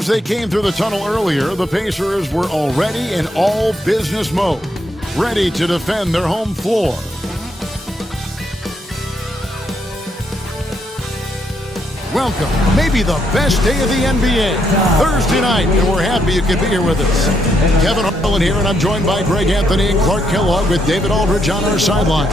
As they came through the tunnel earlier, the Pacers were already in all business mode, ready to defend their home floor. Welcome, maybe the best day of the NBA, Thursday night, and we're happy you could be here with us. Kevin Harlan here, and I'm joined by Greg Anthony and Clark Kellogg with David Aldridge on our sideline.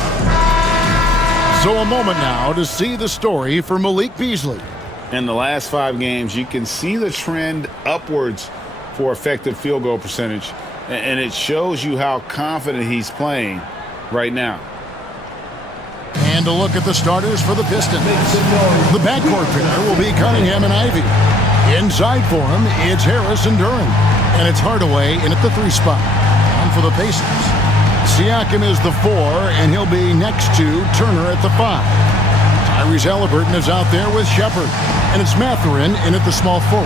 So a moment now to see the story for Malik Beasley. In the last 5 games, you can see the trend upwards for effective field goal percentage, and it shows you how confident he's playing right now. And a look at the starters for the Pistons. The backcourt pair will be Cunningham and Ivy. Inside for him, it's Harris and Duren. And it's Hardaway in at the 3 spot. And for the Pacers, Siakam is the 4, and he'll be next to Turner at the 5. Tyrese Halliburton is out there with Shepherd. And it's Mathurin in at the small forward.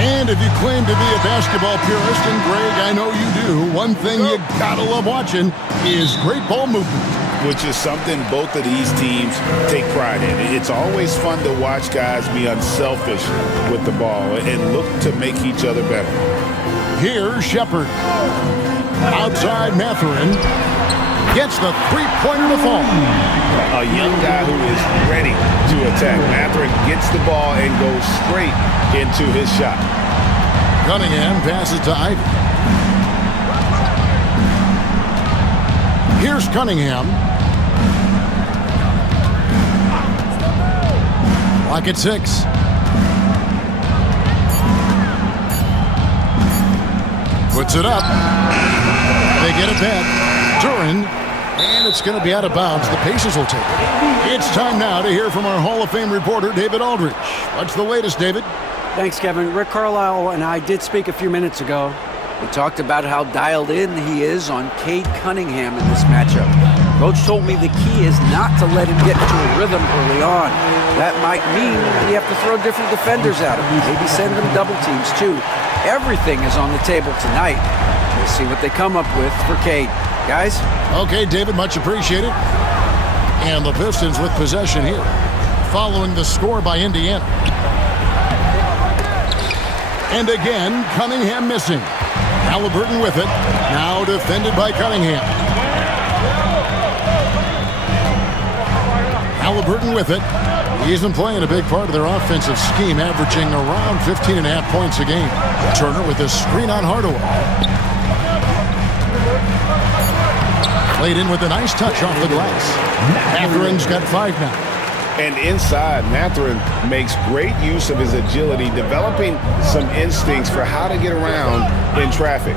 And if you claim to be a basketball purist, and Greg, I know you do, one thing you gotta love watching is great ball movement. Which is something both of these teams take pride in. It's always fun to watch guys be unselfish with the ball and look to make each other better. Here's Shepherd. Outside Mathurin. Gets the three-pointer to fall. A young guy who is ready to attack. Mathurin gets the ball and goes straight into his shot. Cunningham passes to Ivy. Here's Cunningham. Clock at 6. Puts it up. They get it back. Duren. And it's going to be out of bounds. The Pacers will take it. It's time now to hear from our Hall of Fame reporter, David Aldridge. What's the latest, David? Thanks, Kevin. Rick Carlisle and I did speak a few minutes ago. We talked about how dialed in he is on Cade Cunningham in this matchup. Coach told me the key is not to let him get into a rhythm early on. That might mean you have to throw different defenders at him. Maybe send them double teams, too. Everything is on the table tonight. We'll see what they come up with for Cade. Guys? Okay, David, much appreciated. And the Pistons with possession here, following the score by Indiana. And again, Cunningham missing. Halliburton with it. Now defended by Cunningham. Halliburton with it. He's been playing a big part of their offensive scheme, averaging around 15.5 points a game. Turner with a screen on Hardaway. Played in with a nice touch off the glass. Mathurin's got 5 now. And inside, Mathurin makes great use of his agility, developing some instincts for how to get around in traffic.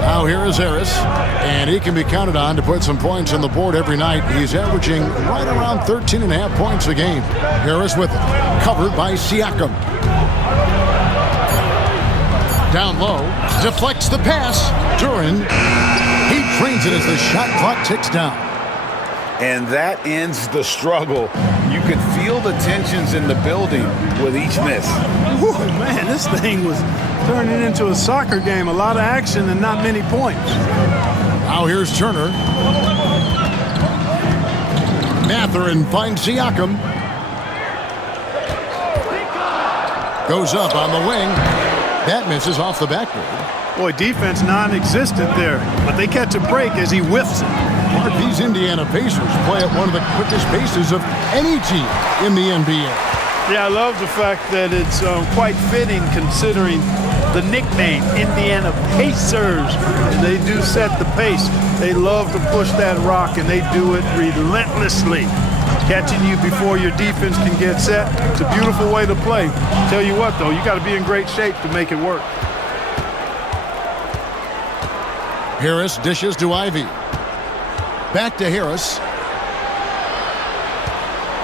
Now here is Harris, and he can be counted on to put some points on the board every night. He's averaging right around 13.5 points a game. Harris with it, covered by Siakam. Down low, deflects the pass. Duren, he trains it as the shot clock ticks down. And that ends the struggle. You could feel the tensions in the building with each miss. Whew, man, this thing was turning into a soccer game. A lot of action and not many points. Now here's Turner. Mathurin finds Siakam. Goes up on the wing. That misses off the backboard. Boy, defense non-existent there, but they catch a break as he whiffs it. These Indiana Pacers play at one of the quickest paces of any team in the NBA. Yeah, I love the fact that it's quite fitting considering the nickname, Indiana Pacers. They do set the pace. They love to push that rock, and they do it relentlessly. Catching you before your defense can get set. It's a beautiful way to play. Tell you what, though, you got to be in great shape to make it work. Harris dishes to Ivy. Back to Harris.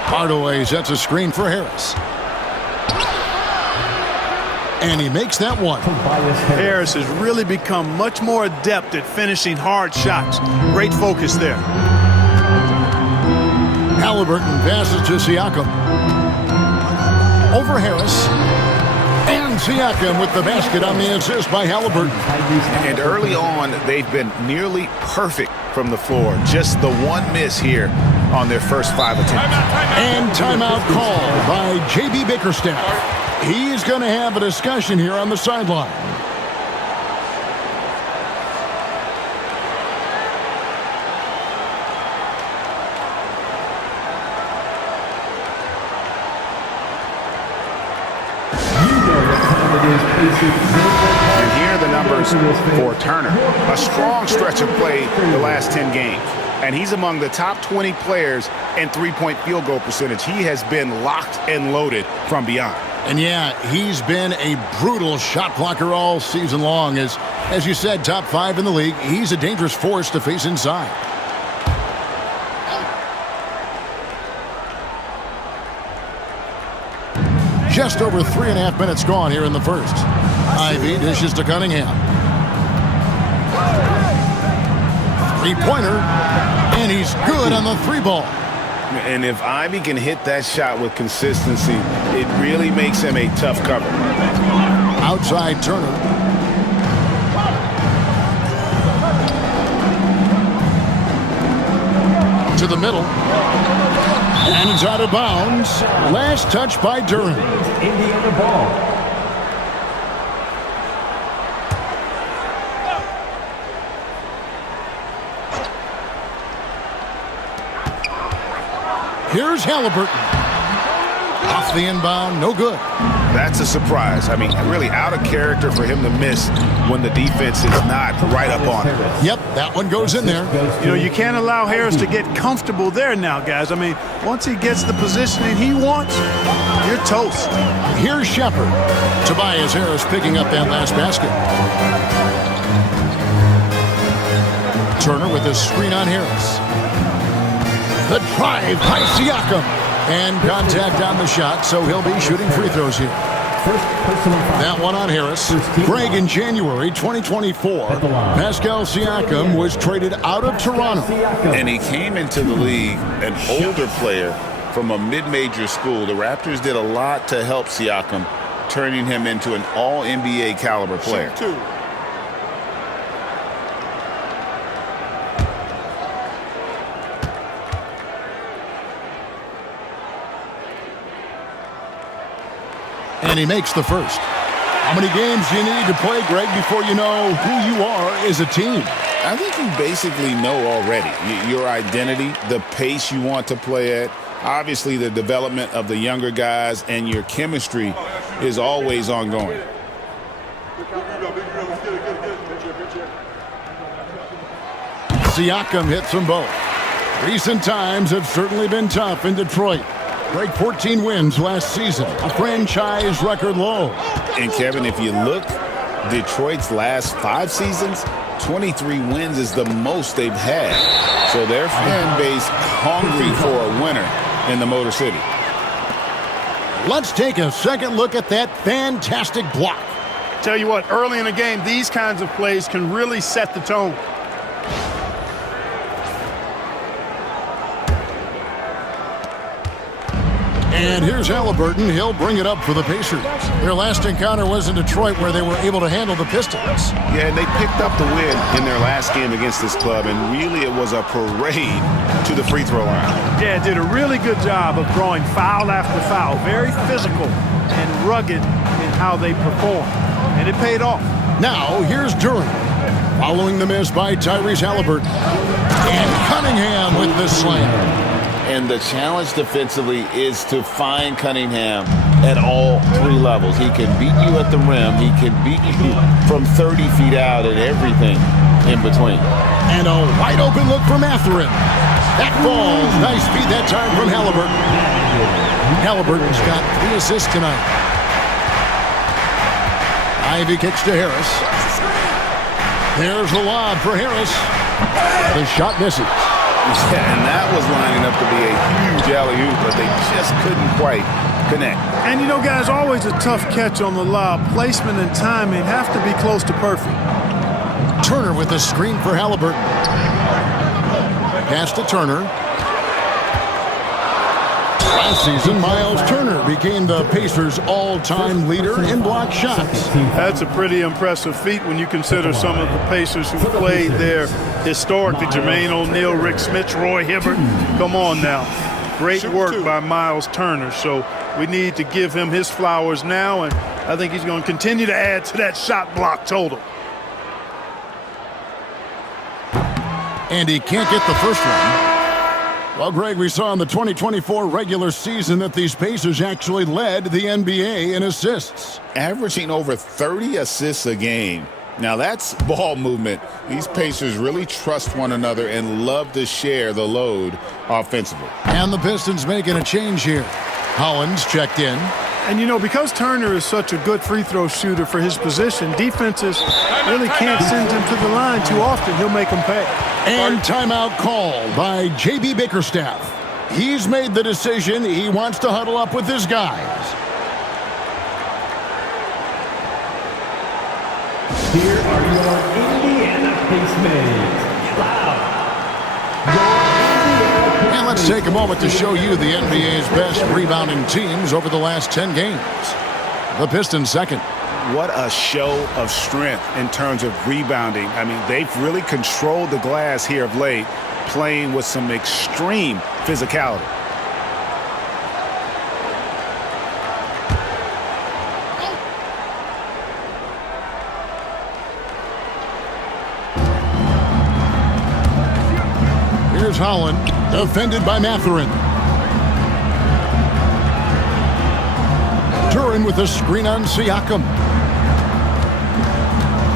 Hardaway sets a screen for Harris. And he makes that one. Harris has really become much more adept at finishing hard shots. Great focus there. Halliburton passes to Siakam. Over Harris. And Siakam with the basket on the assist by Halliburton. And early on, they've been nearly perfect from the floor. Just the one miss here on their first 5 attempts. And timeout called by J.B. Bickerstaff. He's going to have a discussion here on the sideline. And here are the numbers for Turner. A strong stretch of play the last 10 games. And he's among the top 20 players in three-point field goal percentage. He has been locked and loaded from beyond. And yeah, he's been a brutal shot blocker all season long. As you said, top 5 in the league. He's a dangerous force to face inside. Just over 3.5 minutes gone here in the first. Ivy dishes to Cunningham. Three-pointer, and he's good on the three ball. And if Ivy can hit that shot with consistency, it really makes him a tough cover. Outside Turner. To the middle. And it's out of bounds. Last touch by Durham. Indiana ball. Here's Halliburton. Off the inbound, no good. That's a surprise. I mean, really out of character for him to miss when the defense is not right up on him. Yep, that one goes in there. You know, you can't allow Harris to get comfortable there now, guys. I mean, once he gets the positioning he wants, you're toast. Here's Shepard. Tobias Harris picking up that last basket. Turner with a screen on Harris. The drive by Siakam. And contact on the shot, so he'll be shooting free throws here. That one on Harris. Greg, in January 2024, Pascal Siakam was traded out of Toronto. And he came into the league an older player from a mid-major school. The Raptors did a lot to help Siakam, turning him into an all-NBA caliber player. And he makes the first. How many games do you need to play, Greg, before you know who you are as a team? I think you basically know already your identity, the pace you want to play at, obviously the development of the younger guys, and your chemistry is always ongoing. Siakam hits them both. Recent times have certainly been tough in Detroit. Break 14 wins last season, a franchise record low. And Kevin, if you look, Detroit's last 5 seasons, 23 wins is the most they've had. So their fan base hungry for a winner in the Motor City. Let's take a second look at that fantastic block. Tell you what, early in the game, these kinds of plays can really set the tone. And here's Halliburton. He'll bring it up for the Pacers. Their last encounter was in Detroit, where they were able to handle the Pistons. Yeah, and they picked up the win in their last game against this club, and really it was a parade to the free throw line. Yeah, did a really good job of drawing foul after foul. Very physical and rugged in how they perform. And it paid off. Now, here's Durham. Following the miss by Tyrese Halliburton. And Cunningham with the slam. And the challenge defensively is to find Cunningham at all 3 levels. He can beat you at the rim. He can beat you from 30 feet out and everything in between. And a wide open look for Mathurin. That falls. Nice feed that time from Halliburton. Halliburton's got 3 assists tonight. Ivy kicks to Harris. There's the lob for Harris. The shot misses. Yeah, and that was lining up to be a huge alley-oop, but they just couldn't quite connect. And, you know, guys, always a tough catch on the lob. Placement and timing have to be close to perfect. Turner with the screen for Halliburton. Pass to Turner. Last season, Miles Turner became the Pacers' all-time leader in block shots. That's a pretty impressive feat when you consider some of the Pacers who played there historically. Jermaine O'Neal, Rick Smith, Roy Hibbert. Come on now. Great work by Miles Turner. So We need to give him his flowers now, and I think he's going to continue to add to that shot block total. And he can't get the first one. Well, Greg, we saw in the 2024 regular season that these Pacers actually led the NBA in assists. Averaging over 30 assists a game. Now that's ball movement. These Pacers really trust one another and love to share the load offensively. And the Pistons making a change here. Hollins checked in. And, you know, because Turner is such a good free throw shooter for his position, defenses really can't send him to the line too often. He'll make them pay. And timeout called by J.B. Bickerstaff. He's made the decision. He wants to huddle up with his guys. Here are your Indiana Pacers. And let's take a moment to show you the NBA's best rebounding teams over the last 10 games. The Pistons second. What a show of strength in terms of rebounding. I mean, they've really controlled the glass here of late, playing with some extreme physicality. Here's Holland, defended by Mathurin. Duran with a screen on Siakam.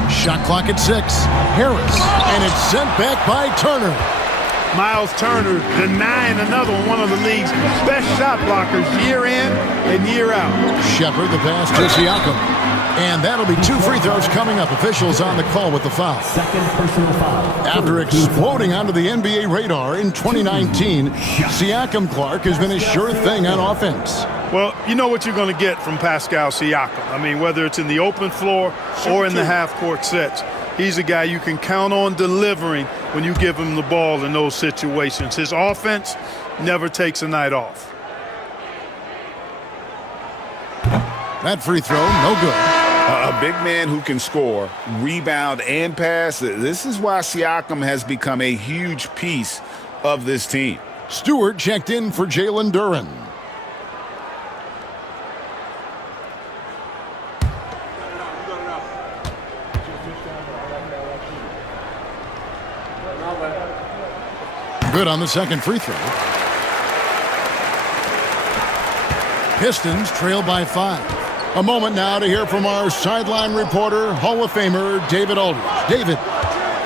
Shot clock at 6. Harris, and it's sent back by Turner. Miles Turner denying another one of the league's best shot blockers year in and year out. Shepard the pass to Siakam. And that'll be 2 free throws coming up. Officials on the call with the foul. Second personal foul. After exploding onto the NBA radar in 2019, Siakam Clark has been a sure thing on offense. Well, you know what you're going to get from Pascal Siakam. I mean, whether it's in the open floor or in the half-court sets, he's a guy you can count on delivering when you give him the ball in those situations. His offense never takes a night off. That free throw, no good. A big man who can score, rebound, and pass. This is why Siakam has become a huge piece of this team. Stewart checked in for Jalen Duran. Good on the second free throw. Pistons trail by 5. A moment now to hear from our sideline reporter, Hall of Famer David Aldridge. David.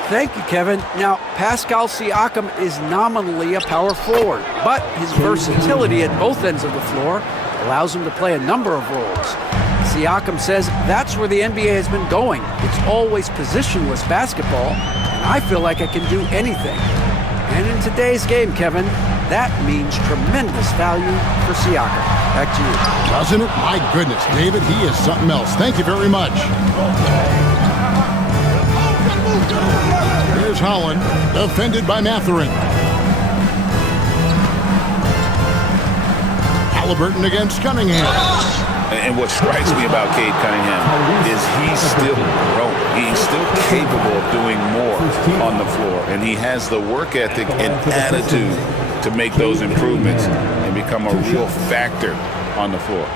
Thank you, Kevin. Now, Pascal Siakam is nominally a power forward, but his versatility at both ends of the floor allows him to play a number of roles. Siakam says that's where the NBA has been going. It's always positionless basketball, and I feel like I can do anything. And in today's game, Kevin, that means tremendous value for Siakam. Back to you. Doesn't it? My goodness, David, he is something else. Thank you very much. Here's Holland, defended by Mathurin. Halliburton against Cunningham. And what strikes me about Cade Cunningham is he's still growing. He's still capable of doing more on the floor. And he has the work ethic and attitude to make those improvements and become a real factor on the floor.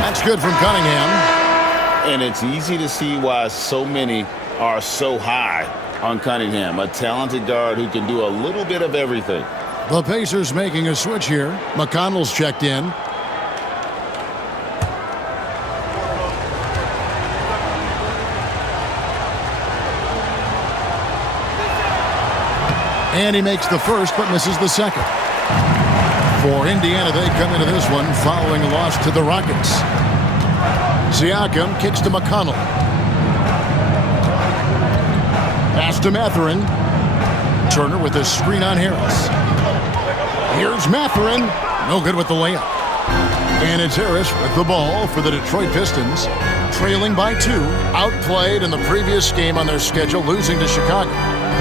That's good from Cunningham. And it's easy to see why so many are so high on Cunningham, a talented guard who can do a little bit of everything. The Pacers making a switch here. McConnell's checked in. And he makes the first but misses the second. For Indiana, they come into this one following a loss to the Rockets. Siakam kicks to McConnell. Pass to Mathurin. Turner with a screen on Harris. Here's Mathurin. No good with the layup. And it's Harris with the ball for the Detroit Pistons. Trailing by 2. Outplayed in the previous game on their schedule, losing to Chicago.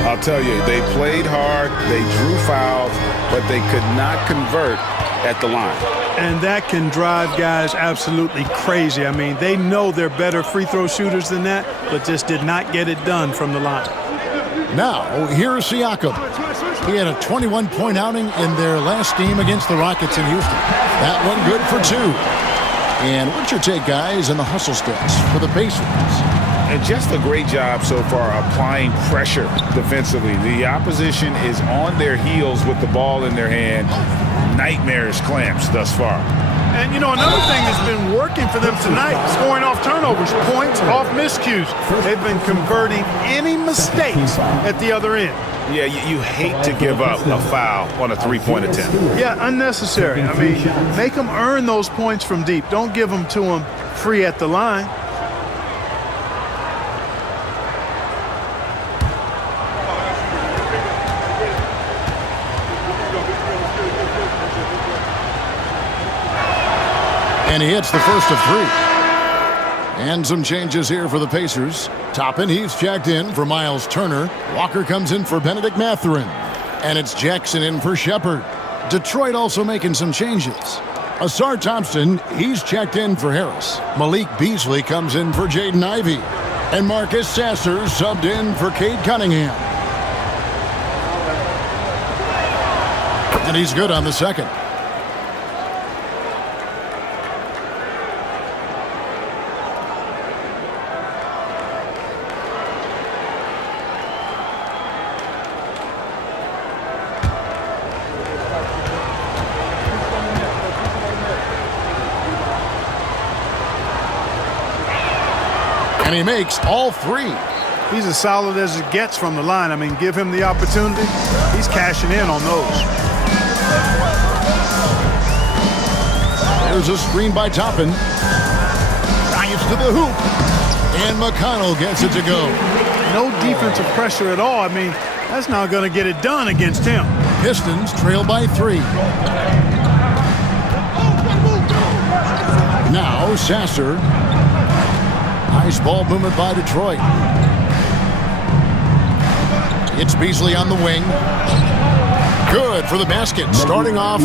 I'll tell you, they played hard, they drew fouls, but they could not convert at the line. And that can drive guys absolutely crazy. I mean, they know they're better free throw shooters than that, but just did not get it done from the line. Now, here's Siakam. He had a 21-point outing in their last game against the Rockets in Houston. That one good for 2. And what's your take, guys, in the hustle steps for the Pacers? And just a great job so far applying pressure defensively. The opposition is on their heels with the ball in their hand. Nightmarish clamps thus far. And, you know, another thing that's been working for them tonight, scoring off turnovers, points off miscues. They've been converting any mistakes at the other end. Yeah, you hate to give up a foul on a three-point attempt. Yeah, unnecessary. I mean, make them earn those points from deep. Don't give them to them free at the line. And he hits the first of 3. And some changes here for the Pacers. Toppin, he's checked in for Miles Turner. Walker comes in for Benedict Mathurin. And it's Jackson in for Shepard. Detroit also making some changes. Asar Thompson, he's checked in for Harris. Malik Beasley comes in for Jaden Ivey. And Marcus Sasser subbed in for Cade Cunningham. And he's good on the second. And he makes all 3. He's as solid as it gets from the line. I mean, give him the opportunity. He's cashing in on those. There's a screen by Toppin. Drives to the hoop. And McConnell gets it to go. No defensive pressure at all. I mean, that's not going to get it done against him. Pistons trail by 3. Now Sasser. Nice ball movement by Detroit. It's Beasley on the wing. Good for the basket. Starting off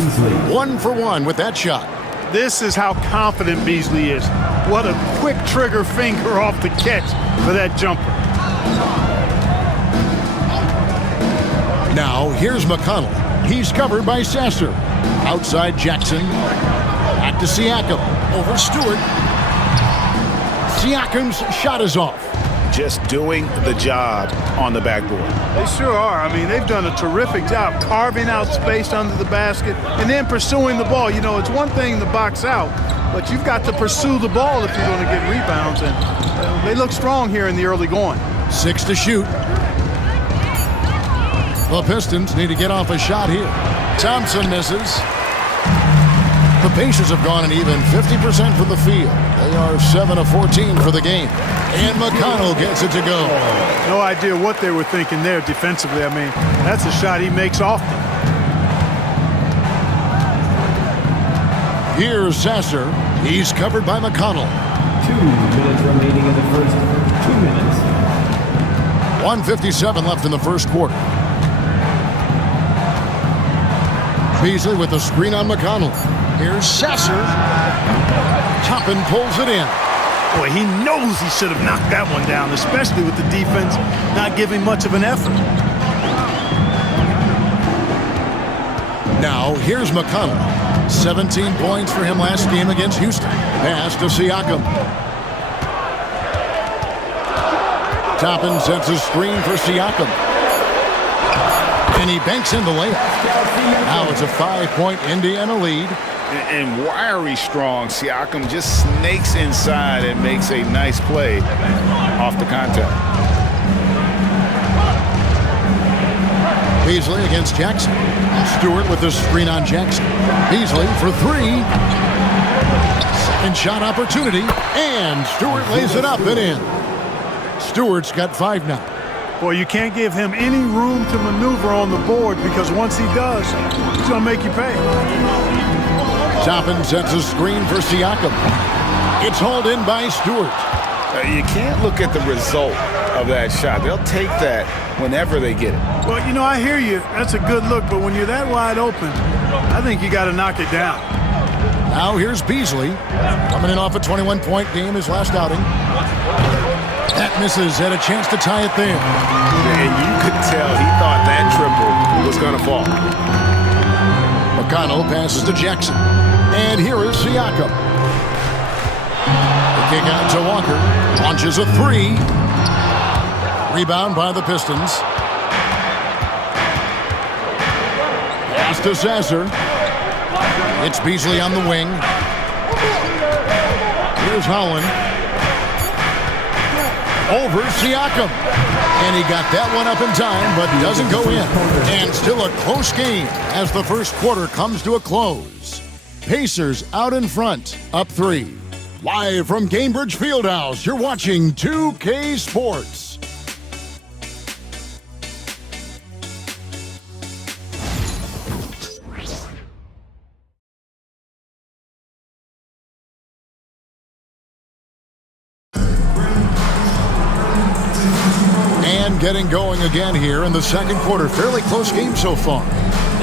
1 for 1 with that shot. This is how confident Beasley is. What a quick trigger finger off the catch for that jumper. Now here's McConnell. He's covered by Sasser. Outside Jackson. Back to Siakam. Over Stewart. Siakam's shot is off. Just doing the job on the backboard. They sure are. I mean, they've done a terrific job carving out space under the basket and then pursuing the ball. You know, it's one thing to box out, but you've got to pursue the ball if you're going to get rebounds. And they look strong here in the early going. 6 to shoot. The Pistons need to get off a shot here. Thompson misses. The Pacers have gone an even 50% from the field. They are 7 of 14 for the game. And McConnell gets it to go. No idea what they were thinking there defensively. I mean, that's a shot he makes often. Here's Sasser. He's covered by McConnell. 2 minutes remaining in the first 2 minutes. 1:57 left in the first quarter. Beasley with the screen on McConnell. Here's Sasser. Toppin pulls it in. Boy, he knows he should have knocked that one down, especially with the defense not giving much of an effort. Now, here's McConnell. 17 points for him last game against Houston. Pass to Siakam. Toppin sets a screen for Siakam. And he banks in the layup. Now it's a 5-point Indiana lead. And wiry strong, Siakam just snakes inside and makes a nice play off the contact. Beasley against Jackson. Stewart with the screen on Jackson. Beasley for 3. Second shot opportunity. And Stewart lays it up and in. Stewart's got 5 now. Boy, you can't give him any room to maneuver on the board because once he does, he's going to make you pay. Toppin sets a screen for Siakam. It's hauled in by Stewart. You can't look at the result of that shot. They'll take that whenever they get it. Well, you know, I hear you. That's a good look, but when you're that wide open, I think you got to knock it down. Now here's Beasley, coming in off a 21-point game his last outing. That misses, had a chance to tie it there. And you could tell he thought that triple was going to fall. McConnell passes to Jackson. And here is Siakam. The kick out to Walker. Launches a three. Rebound by the Pistons. Pass to Sasser. It's Beasley on the wing. Here's Holland. Over Siakam. And he got that one up in time, but doesn't go in. And still a close game as the first quarter comes to a close. Pacers out in front, up 3. Live from Cambridge Fieldhouse, you're watching 2K Sports. Getting going again here in the second quarter. Fairly close game so far.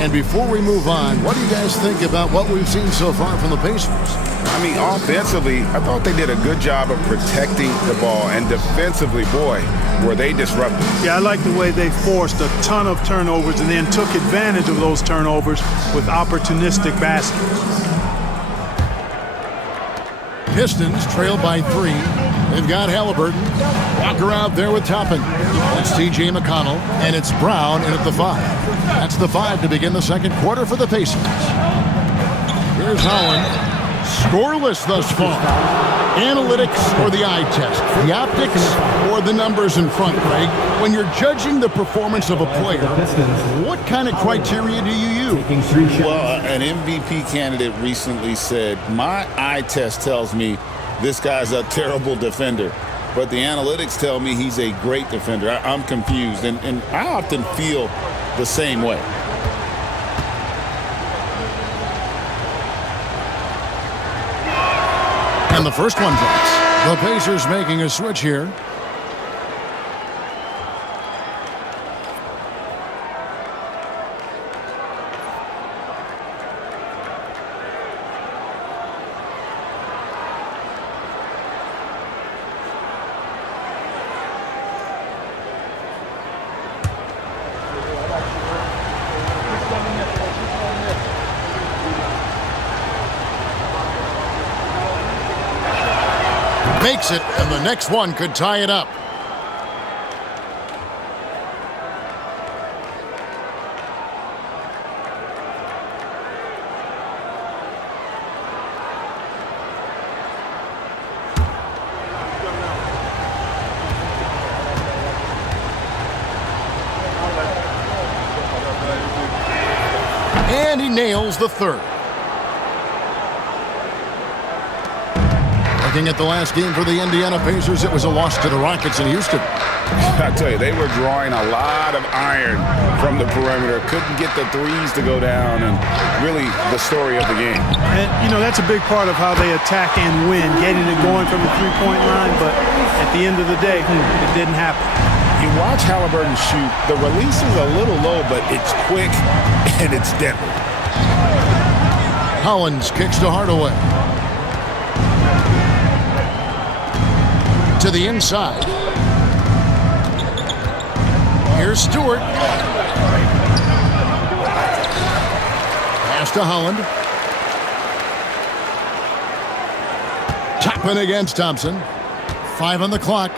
And before we move on, what do you guys think about what we've seen so far from the Pacers? I mean, offensively, I thought they did a good job of protecting the ball. And defensively, boy, were they disruptive. Yeah, I like the way they forced a ton of turnovers and then took advantage of those turnovers with opportunistic baskets. Pistons trail by 3. They've got Halliburton. Walker out there with Toppin. That's T.J. McConnell, and it's Brown in at the 5. That's the 5 to begin the second quarter for the Pacers. Here's Holland. Scoreless thus far. Analytics or the eye test? The optics or the numbers in front, Craig? When you're judging the performance of a player, what kind of criteria do you use? Well, an MVP candidate recently said, my eye test tells me this guy's a terrible defender, but the analytics tell me he's a great defender. I'm confused, and I often feel the same way. And the first one drops. The Pacers making a switch here. Makes it, and the next one could tie it up. And he nails the third. Looking at the last game for the Indiana Pacers, it was a loss to the Rockets in Houston. I tell you, they were drawing a lot of iron from the perimeter. Couldn't get the threes to go down, and really the story of the game. And, you know, that's a big part of how they attack and win, getting it going from the three-point line, but at the end of the day, it didn't happen. You watch Halliburton shoot. The release is a little low, but it's quick and it's deadly. Hollins kicks to Hardaway. To the inside. Here's Stewart. Pass to Holland. Toppin against Thompson. 5 on the clock.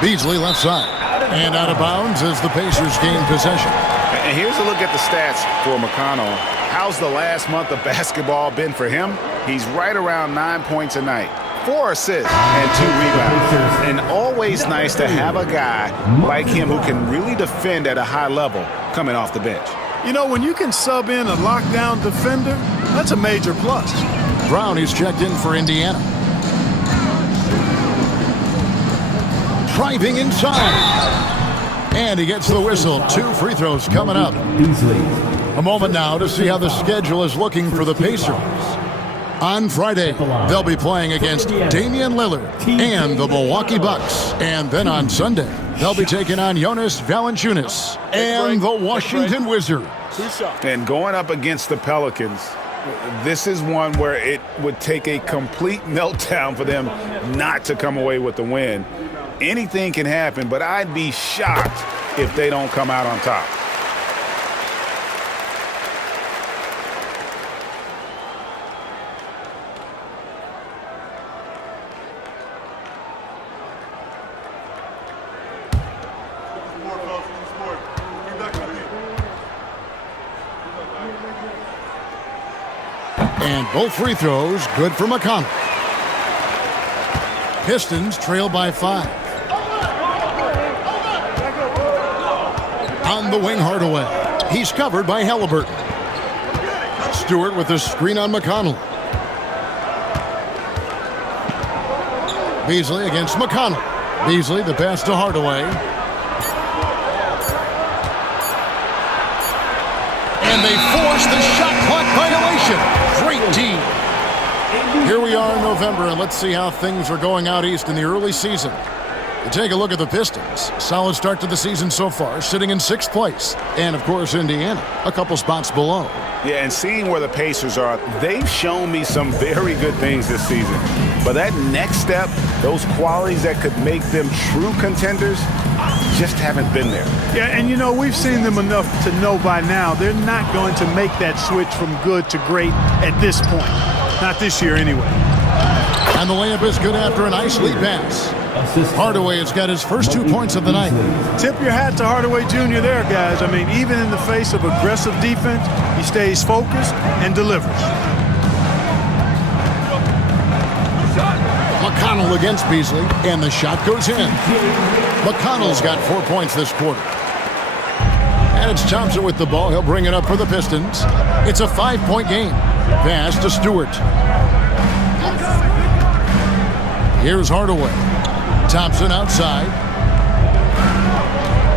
Beasley left side. And out of bounds as the Pacers gain possession. And here's a look at the stats for McConnell. How's the last month of basketball been for him? He's right around 9 points a night. 4 assists and 2 rebounds. And always nice to have a guy like him who can really defend at a high level coming off the bench. You know, when you can sub in a lockdown defender, that's a major plus. Brown is checked in for Indiana. Driving inside. And he gets the whistle. 2 free throws coming up. A moment now to see how the schedule is looking for the Pacers. On Friday, they'll be playing against Damian Lillard and the Milwaukee Bucks. And then on Sunday, they'll be taking on Jonas Valanciunas and the Washington Wizards. And going up against the Pelicans, This is one where it would take a complete meltdown for them not to come away with the win. Anything can happen, but I'd be shocked if they don't come out on top. And both free throws good for McConnell. Pistons trail by 5. On the wing, Hardaway. He's covered by Halliburton. Stewart with the screen on McConnell. Beasley against McConnell. Beasley, the pass to Hardaway. And they force the shot clock violation. Great team. Here we are in November, and let's see how things are going out east in the early season. To take a look at the Pistons. Solid start to the season so far, sitting in 6th place. And, of course, Indiana, a couple spots below. Yeah, and seeing where the Pacers are, they've shown me some very good things this season. But that next step, those qualities that could make them true contenders, just haven't been there. Yeah, and you know, we've seen them enough to know by now they're not going to make that switch from good to great at this point. Not this year anyway. And the layup is good after a nice lead pass. Hardaway has got his first 2 points of the night. Tip your hat to Hardaway Jr. there, guys. I mean, even in the face of aggressive defense, he stays focused and delivers. McConnell against Beasley, and the shot goes in. McConnell's got 4 points this quarter. And it's Thompson with the ball. He'll bring it up for the Pistons. It's a 5-point game. Pass to Stewart. Here's Hardaway. Thompson outside.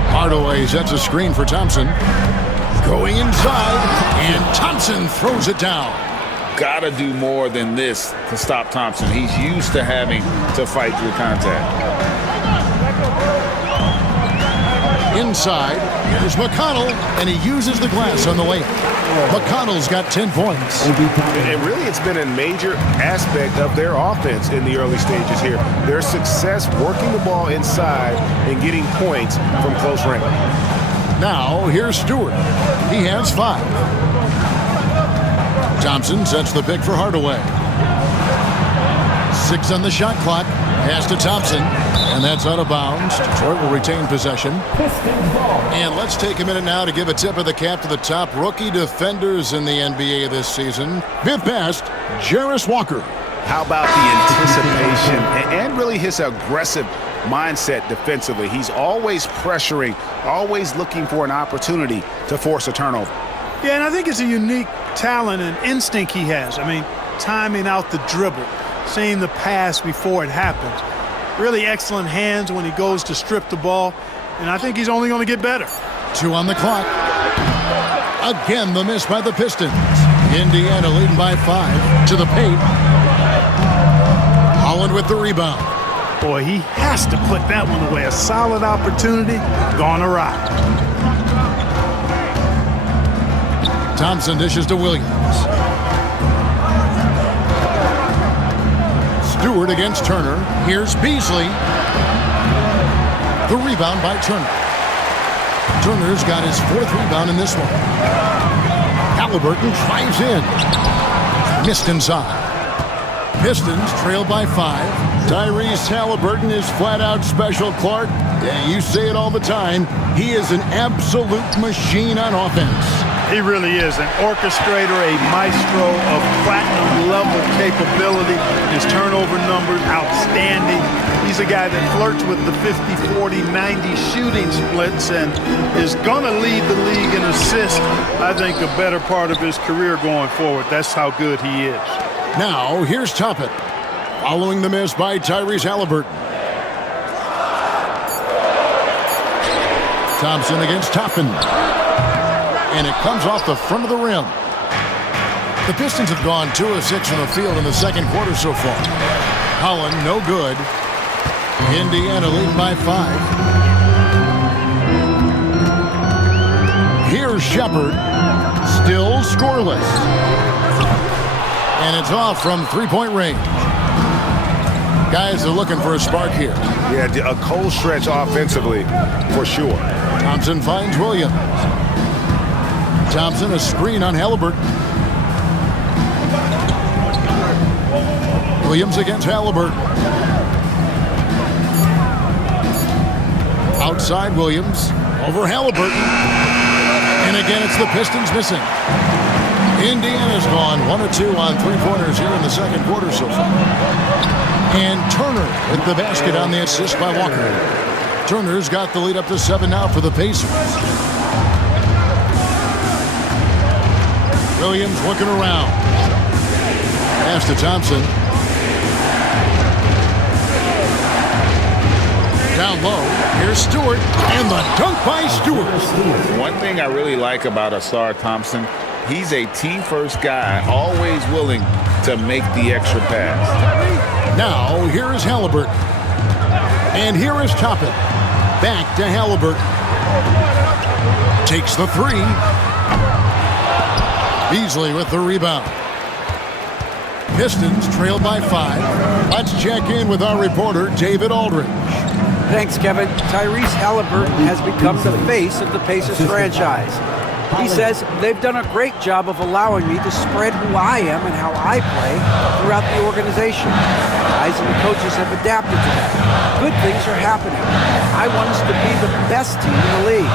Hardaway sets a screen for Thompson. Going inside, and Thompson throws it down. Gotta do more than this to stop Thompson. He's used to having to fight through contact. Inside, here's McConnell, and he uses the glass on the layup. McConnell's got 10 points. And really, it's been a major aspect of their offense in the early stages here. Their success working the ball inside and getting points from close range. Now, here's Stewart. He has 5. Thompson sets the pick for Hardaway. 6 on the shot clock. Pass to Thompson, and that's out of bounds. Detroit will retain possession. And let's take a minute now to give a tip of the cap to the top rookie defenders in the NBA this season. 5th best, Jarris Walker. How about the anticipation and really his aggressive mindset defensively? He's always pressuring, always looking for an opportunity to force a turnover. Yeah, and I think it's a unique talent and instinct he has. I mean, timing out the dribble, seeing the pass before it happens. Really excellent hands when he goes to strip the ball, and I think he's only going to get better. 2 on the clock. Again, the miss by the Pistons. Indiana leading by 5 to the paint. Holland with the rebound. Boy, he has to put that one away. A solid opportunity gone awry. Thompson dishes to Williams. Stewart against Turner. Here's Beasley. The rebound by Turner. Turner's got his 4th rebound in this one. Halliburton drives in. Missed inside. Pistons trail by 5. Tyrese Halliburton is flat-out special, Clark. Yeah, you say it all the time. He is an absolute machine on offense. He really is an orchestrator, a maestro of platinum-level capability. His turnover numbers, outstanding. He's a guy that flirts with the 50, 40, 90 shooting splits and is going to lead the league in assists, I think, a better part of his career going forward. That's how good he is. Now, here's Toppin. Following the miss by Tyrese Halliburton. Thompson against Toppin. And it comes off the front of the rim. The Pistons have gone 2 of 6 from the field in the second quarter so far. Holland, no good. Indiana leading by 5. Here's Shepard. Still scoreless. And it's off from three-point range. Guys are looking for a spark here. Yeah, a cold stretch offensively, for sure. Thompson finds Williams. Thompson, a screen on Halliburton. Williams against Halliburton. Outside Williams, over Halliburton. And again, it's the Pistons missing. Indiana's gone 1 of 2 on three-pointers here in the second quarter so far. And Turner with the basket on the assist by Walker. Turner's got the lead up to 7 now for the Pacers. Williams looking around. Pass to Thompson. Down low. Here's Stewart. And the dunk by Stewart. One thing I really like about Asar Thompson, he's a team-first guy, always willing to make the extra pass. Now, here is Halliburton. And here is Toppin. Back to Halliburton. Takes the three. Beasley with the rebound. Pistons trailed by 5. Let's check in with our reporter, David Aldridge. Thanks, Kevin. Tyrese Halliburton has become the face of the Pacers franchise. He says they've done a great job of allowing me to spread who I am and how I play throughout the organization. Guys and the coaches have adapted to that. Good things are happening. I want us to be the best team in the league.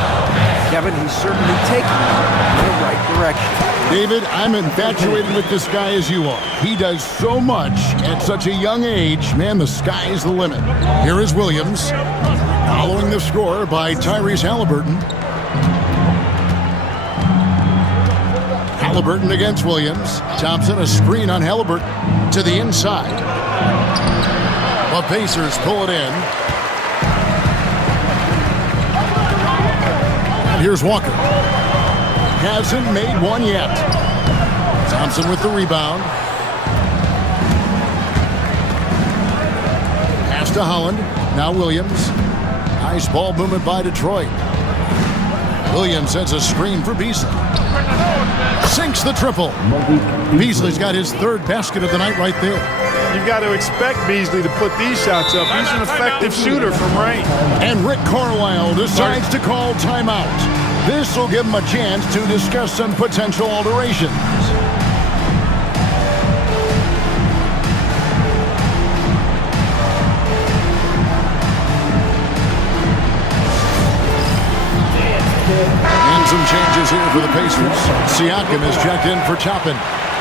Kevin, he's certainly taking me in the right direction. David, I'm infatuated with this guy as you are. He does so much at such a young age. Man, the sky is the limit. Here is Williams, following the score by Tyrese Halliburton. Halliburton against Williams. Thompson, a screen on Halliburton to the inside. The Pacers pull it in. Here's Walker. Hasn't made one yet. Thompson with the rebound. Pass to Holland. Now Williams. Nice ball movement by Detroit. Williams sends a screen for Beasley. Sinks the triple. Beasley's got his third basket of the night right there. You've got to expect Beasley to put these shots up. He's an effective shooter from range. And Rick Carlisle decides to call timeout. This will give him a chance to discuss some potential alterations. And some changes here for the Pacers. Siakam is checked in for Toppin.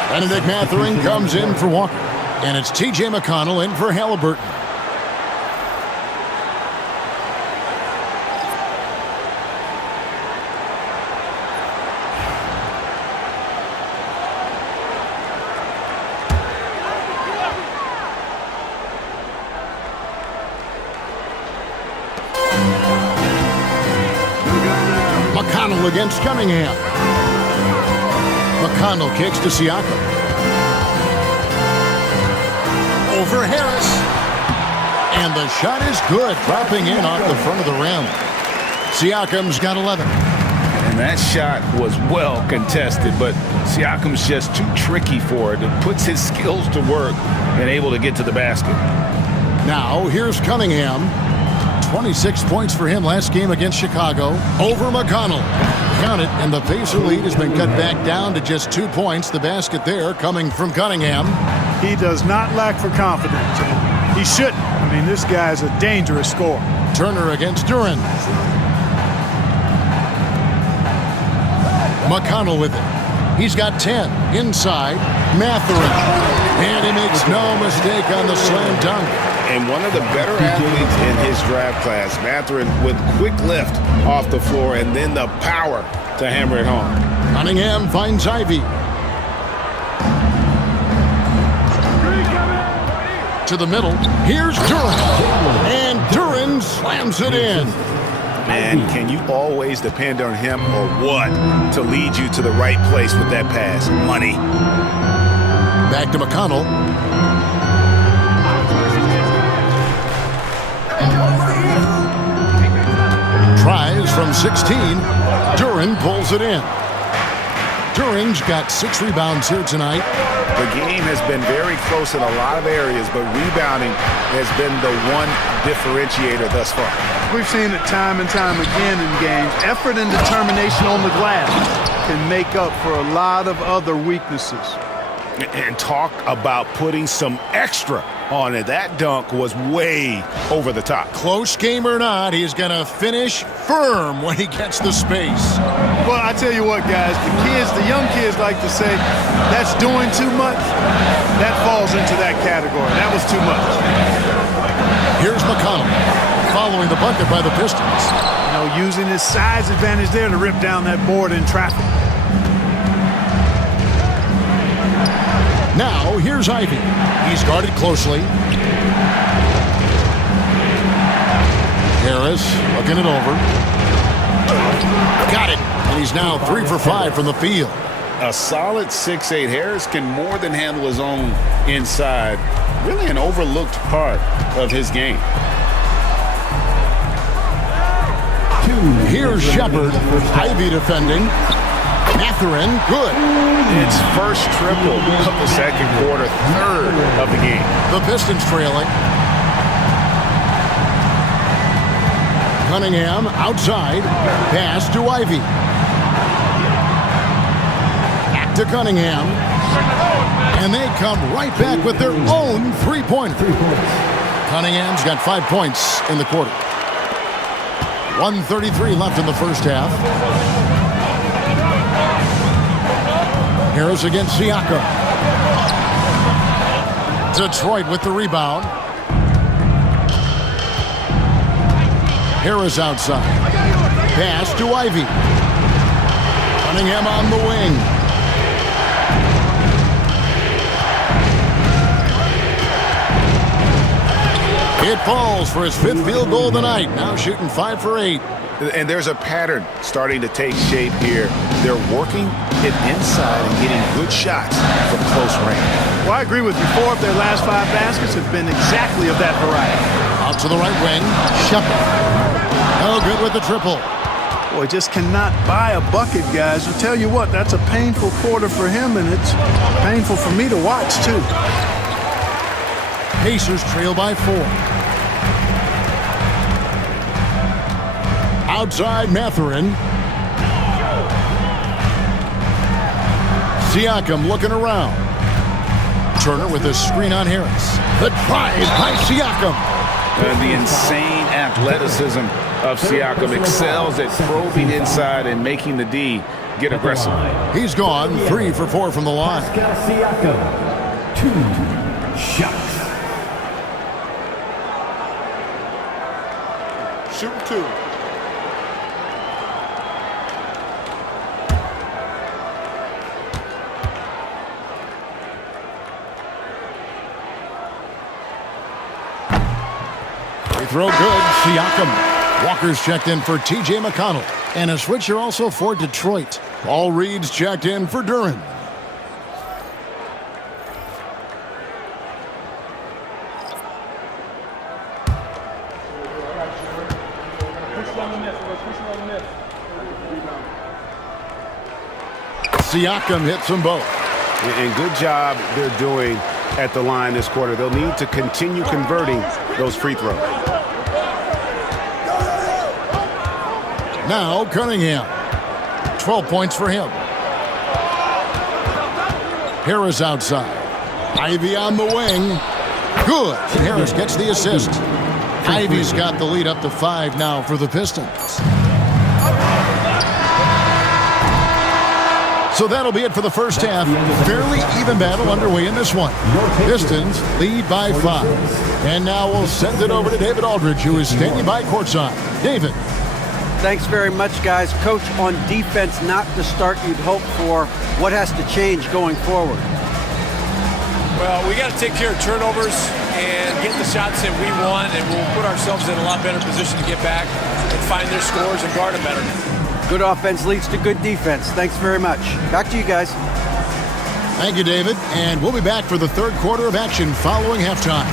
Benedict Mathurin comes in for Walker. And it's T.J. McConnell in for Halliburton. McConnell against Cunningham. McConnell kicks to Siakam. Over Harris. And the shot is good, dropping in off the front of the rim. Siakam's got 11. And that shot was well contested, but Siakam's just too tricky for it. It puts his skills to work and able to get to the basket. Now, here's Cunningham. 26 points for him last game against Chicago. Over McConnell. Count it, and the Pacer lead has been cut back down to just 2 points. The basket there coming from Cunningham. He does not lack for confidence. He shouldn't. I mean, this guy's a dangerous scorer. Turner against Duran. McConnell with it. He's got 10. Inside, Mathurin. And he makes no mistake on the slam dunk. And one of the better athletes in his draft class, Mathurin, with quick lift off the floor and then the power to hammer it home. Cunningham finds Ivy. To the middle. Here's Duran. And Duran slams it in. Man, can you always depend on him or what to lead you to the right place with that pass? Money. Back to McConnell. Tries from 16. Duran pulls it in. During's got 6 rebounds here tonight. The game has been very close in a lot of areas, but rebounding has been the one differentiator thus far. We've seen it time and time again in games. Effort and determination on the glass can make up for a lot of other weaknesses. And talk about putting some extra on it. That dunk was way over the top. Close game or not, he's going to finish firm when he gets the space. Well, I tell you what, guys, the young kids like to say, that's doing too much. That falls into that category. That was too much. Here's McConnell following the bucket by the Pistons. Using his size advantage there to rip down that board in traffic. Now, here's Ivy. He's guarded closely. Harris looking it over. Got it. And he's now 3 for 5 from the field. A solid 6'8". Harris can more than handle his own inside. Really an overlooked part of his game. Here's Shepard. Ivy defending. Mathurin, good. It's first triple of the second quarter, third of the game. The Pistons trailing. Cunningham outside. Pass to Ivy. Back to Cunningham. And they come right back with their own three-pointer. Cunningham's got 5 points in the quarter. 1:33 left in the first half. Harris against Siakam. Detroit with the rebound. Harris outside. Pass to Ivy. Cunningham on the wing. It falls for his 5th field goal of the night. Now shooting 5 for 8. And there's a pattern starting to take shape here. They're working it inside and getting good shots from close range. Well, I agree with you. 4 of their last 5 baskets have been exactly of that variety. Out to the right wing. Shepard. No good with the triple. Boy, just cannot buy a bucket, guys. I tell you what, that's a painful quarter for him, and it's painful for me to watch, too. Pacers trail by 4. Outside Mathurin. Siakam looking around. Turner with a screen on Harris. The drive by Siakam. And the insane athleticism of Siakam excels at probing inside and making the D get aggressive. He's gone 3 for 4 from the line. Siakam, 2 shots. Shoot 2. Free throw good. Siakam. Walker's checked in for T.J. McConnell. And a switcher also for Detroit. Paul Reed's checked in for Duren. Siakam hits them both. And good job they're doing at the line this quarter. They'll need to continue converting those free throws. Now Cunningham. 12 points for him. Harris outside. Ivy on the wing. Good. And Harris gets the assist. Ivy's got the lead up to 5 now for the Pistons. So that'll be it for the first half. Fairly even battle underway in this one. Pistons lead by 5. And now we'll send it over to David Aldridge, who is standing by courtside. David. Thanks very much, guys. Coach, on defense, not the start you'd hope for. What has to change going forward? Well, we got to take care of turnovers and get the shots that we want, and we'll put ourselves in a lot better position to get back and find their scores and guard them better. Good offense leads to good defense. Thanks very much. Back to you guys. Thank you, David. And we'll be back for the third quarter of action following halftime.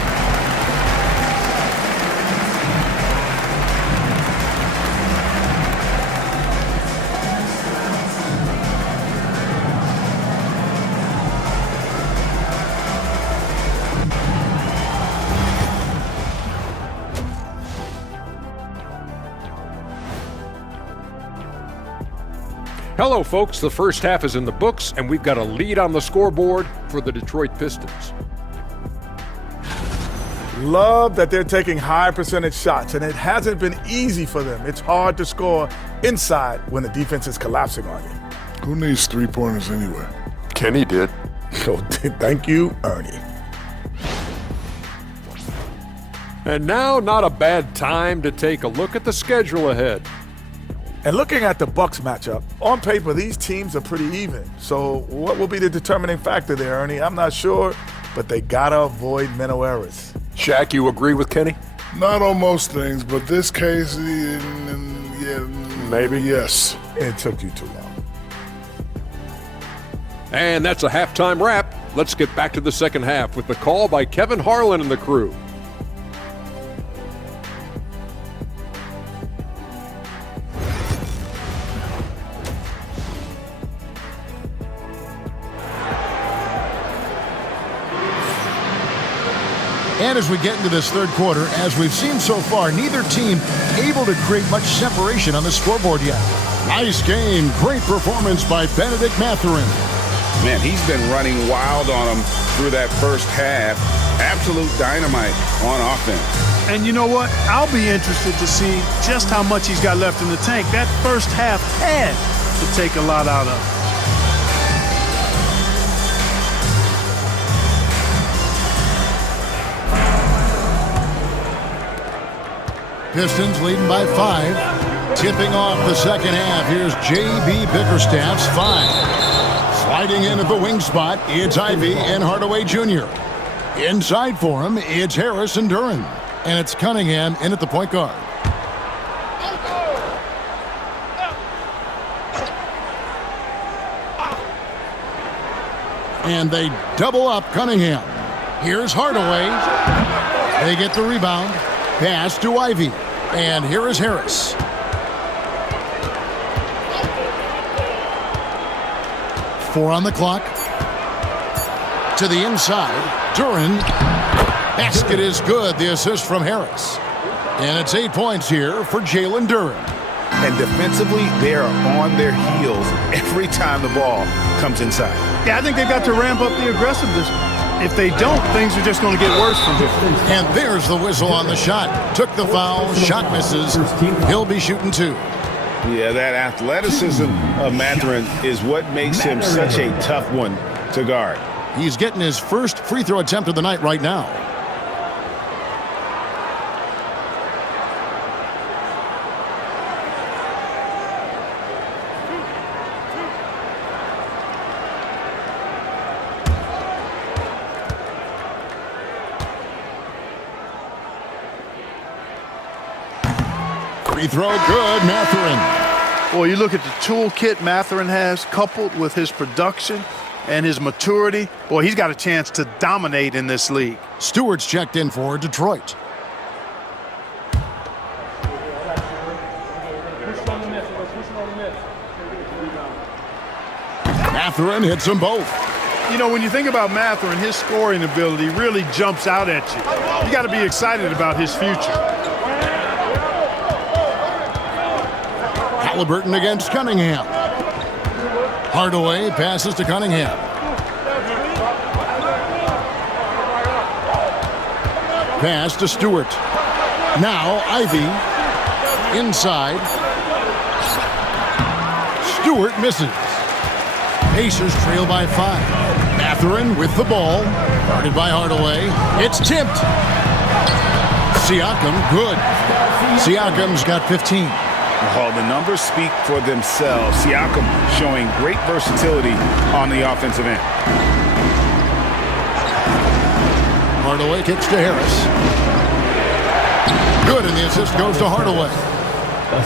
Hello, folks. The first half is in the books, and we've got a lead on the scoreboard for the Detroit Pistons. Love that they're taking high percentage shots, and it hasn't been easy for them. It's hard to score inside when the defense is collapsing on you. Who needs three-pointers anyway? Kenny did. So thank you, Ernie. And now, not a bad time to take a look at the schedule ahead. And looking at the Bucks matchup, on paper, these teams are pretty even. So what will be the determining factor there, Ernie? I'm not sure, but they gotta avoid mental errors. Shaq, you agree with Kenny? Not on most things, but this case, yeah, maybe. Yes. It took you too long. And that's a halftime wrap. Let's get back to the second half with the call by Kevin Harlan and the crew. And as we get into this third quarter, as we've seen so far, neither team able to create much separation on the scoreboard yet. Nice game. Great performance by Benedict Mathurin. Man, he's been running wild on them through that first half. Absolute dynamite on offense. And you know what? I'll be interested to see just how much he's got left in the tank. That first half had to take a lot out of. Pistons leading by 5. Tipping off the second half. Here's J.B. Bickerstaff's 5. Sliding in at the wing spot, it's Ivy and Hardaway Jr. Inside for him, it's Harris and Duran. And it's Cunningham in at the point guard. And they double up Cunningham. Here's Hardaway. They get the rebound. Pass to Ivy. And here is Harris. Four on the clock. To the inside. Duran. Basket is good. The assist from Harris. And it's 8 points here for Jalen Duran. And defensively, they are on their heels every time the ball comes inside. Yeah, I think they've got to ramp up the aggressiveness. If they don't, things are just going to get worse from here. And there's the whistle on the shot. Took the foul. Shot misses. He'll be shooting 2. Yeah, that athleticism of Mathurin is what makes him such a tough one to guard. He's getting his first free throw attempt of the night right now. Free throw good, Mathurin. Boy, you look at the toolkit Mathurin has, coupled with his production and his maturity. Boy, he's got a chance to dominate in this league. Stewart's checked in for Detroit. Mathurin hits them both. You know, when you think about Mathurin, his scoring ability really jumps out at you. You got to be excited about his future. Halliburton against Cunningham. Hardaway passes to Cunningham. Pass to Stewart. Now Ivy. Inside. Stewart misses. Pacers trail by 5. Mathurin with the ball. Guarded by Hardaway. It's tipped. Siakam, good. Siakam's got 15. Oh, the numbers speak for themselves. Siakam showing great versatility on the offensive end. Hardaway kicks to Harris. Good, and the assist goes to Hardaway.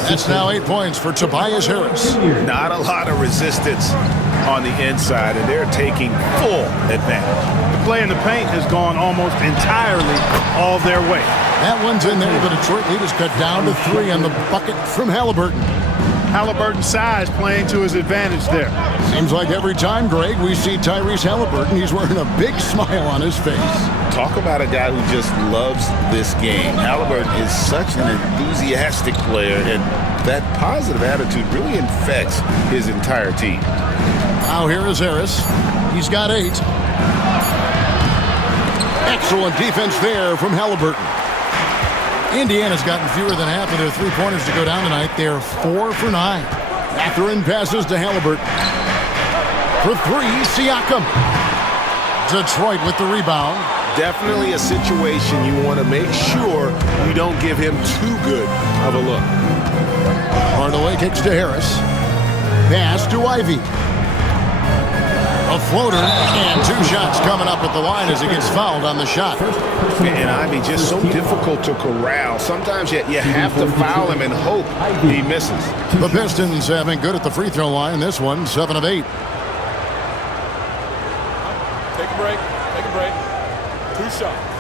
That's now 8 points for Tobias Harris. Not a lot of resistance on the inside, and they're taking full advantage. The play in the paint has gone almost entirely all their way. That one's in there. The Detroit lead is cut down to 3 on the bucket from Halliburton. Halliburton's size playing to his advantage there. Seems like every time, Greg, we see Tyrese Halliburton, he's wearing a big smile on his face. Talk about a guy who just loves this game. Halliburton is such an enthusiastic player, and that positive attitude really infects his entire team. Now here is Harris. He's got 8. Excellent defense there from Halliburton. Indiana's gotten fewer than half of their three-pointers to go down tonight. They're 4 for 9. Mathurin passes to Halliburton. For 3, Siakam. Detroit with the rebound. Definitely a situation you want to make sure you don't give him too good of a look. Hardaway kicks to Harris. Pass to Ivy. A floater and 2 shots coming up at the line as he gets fouled on the shot. And Ivy just so difficult to corral. Sometimes you have to foul him and hope he misses. The Pistons have been good at the free throw line. This one, 7 of 8. Take a break. Take a break. 2 shots.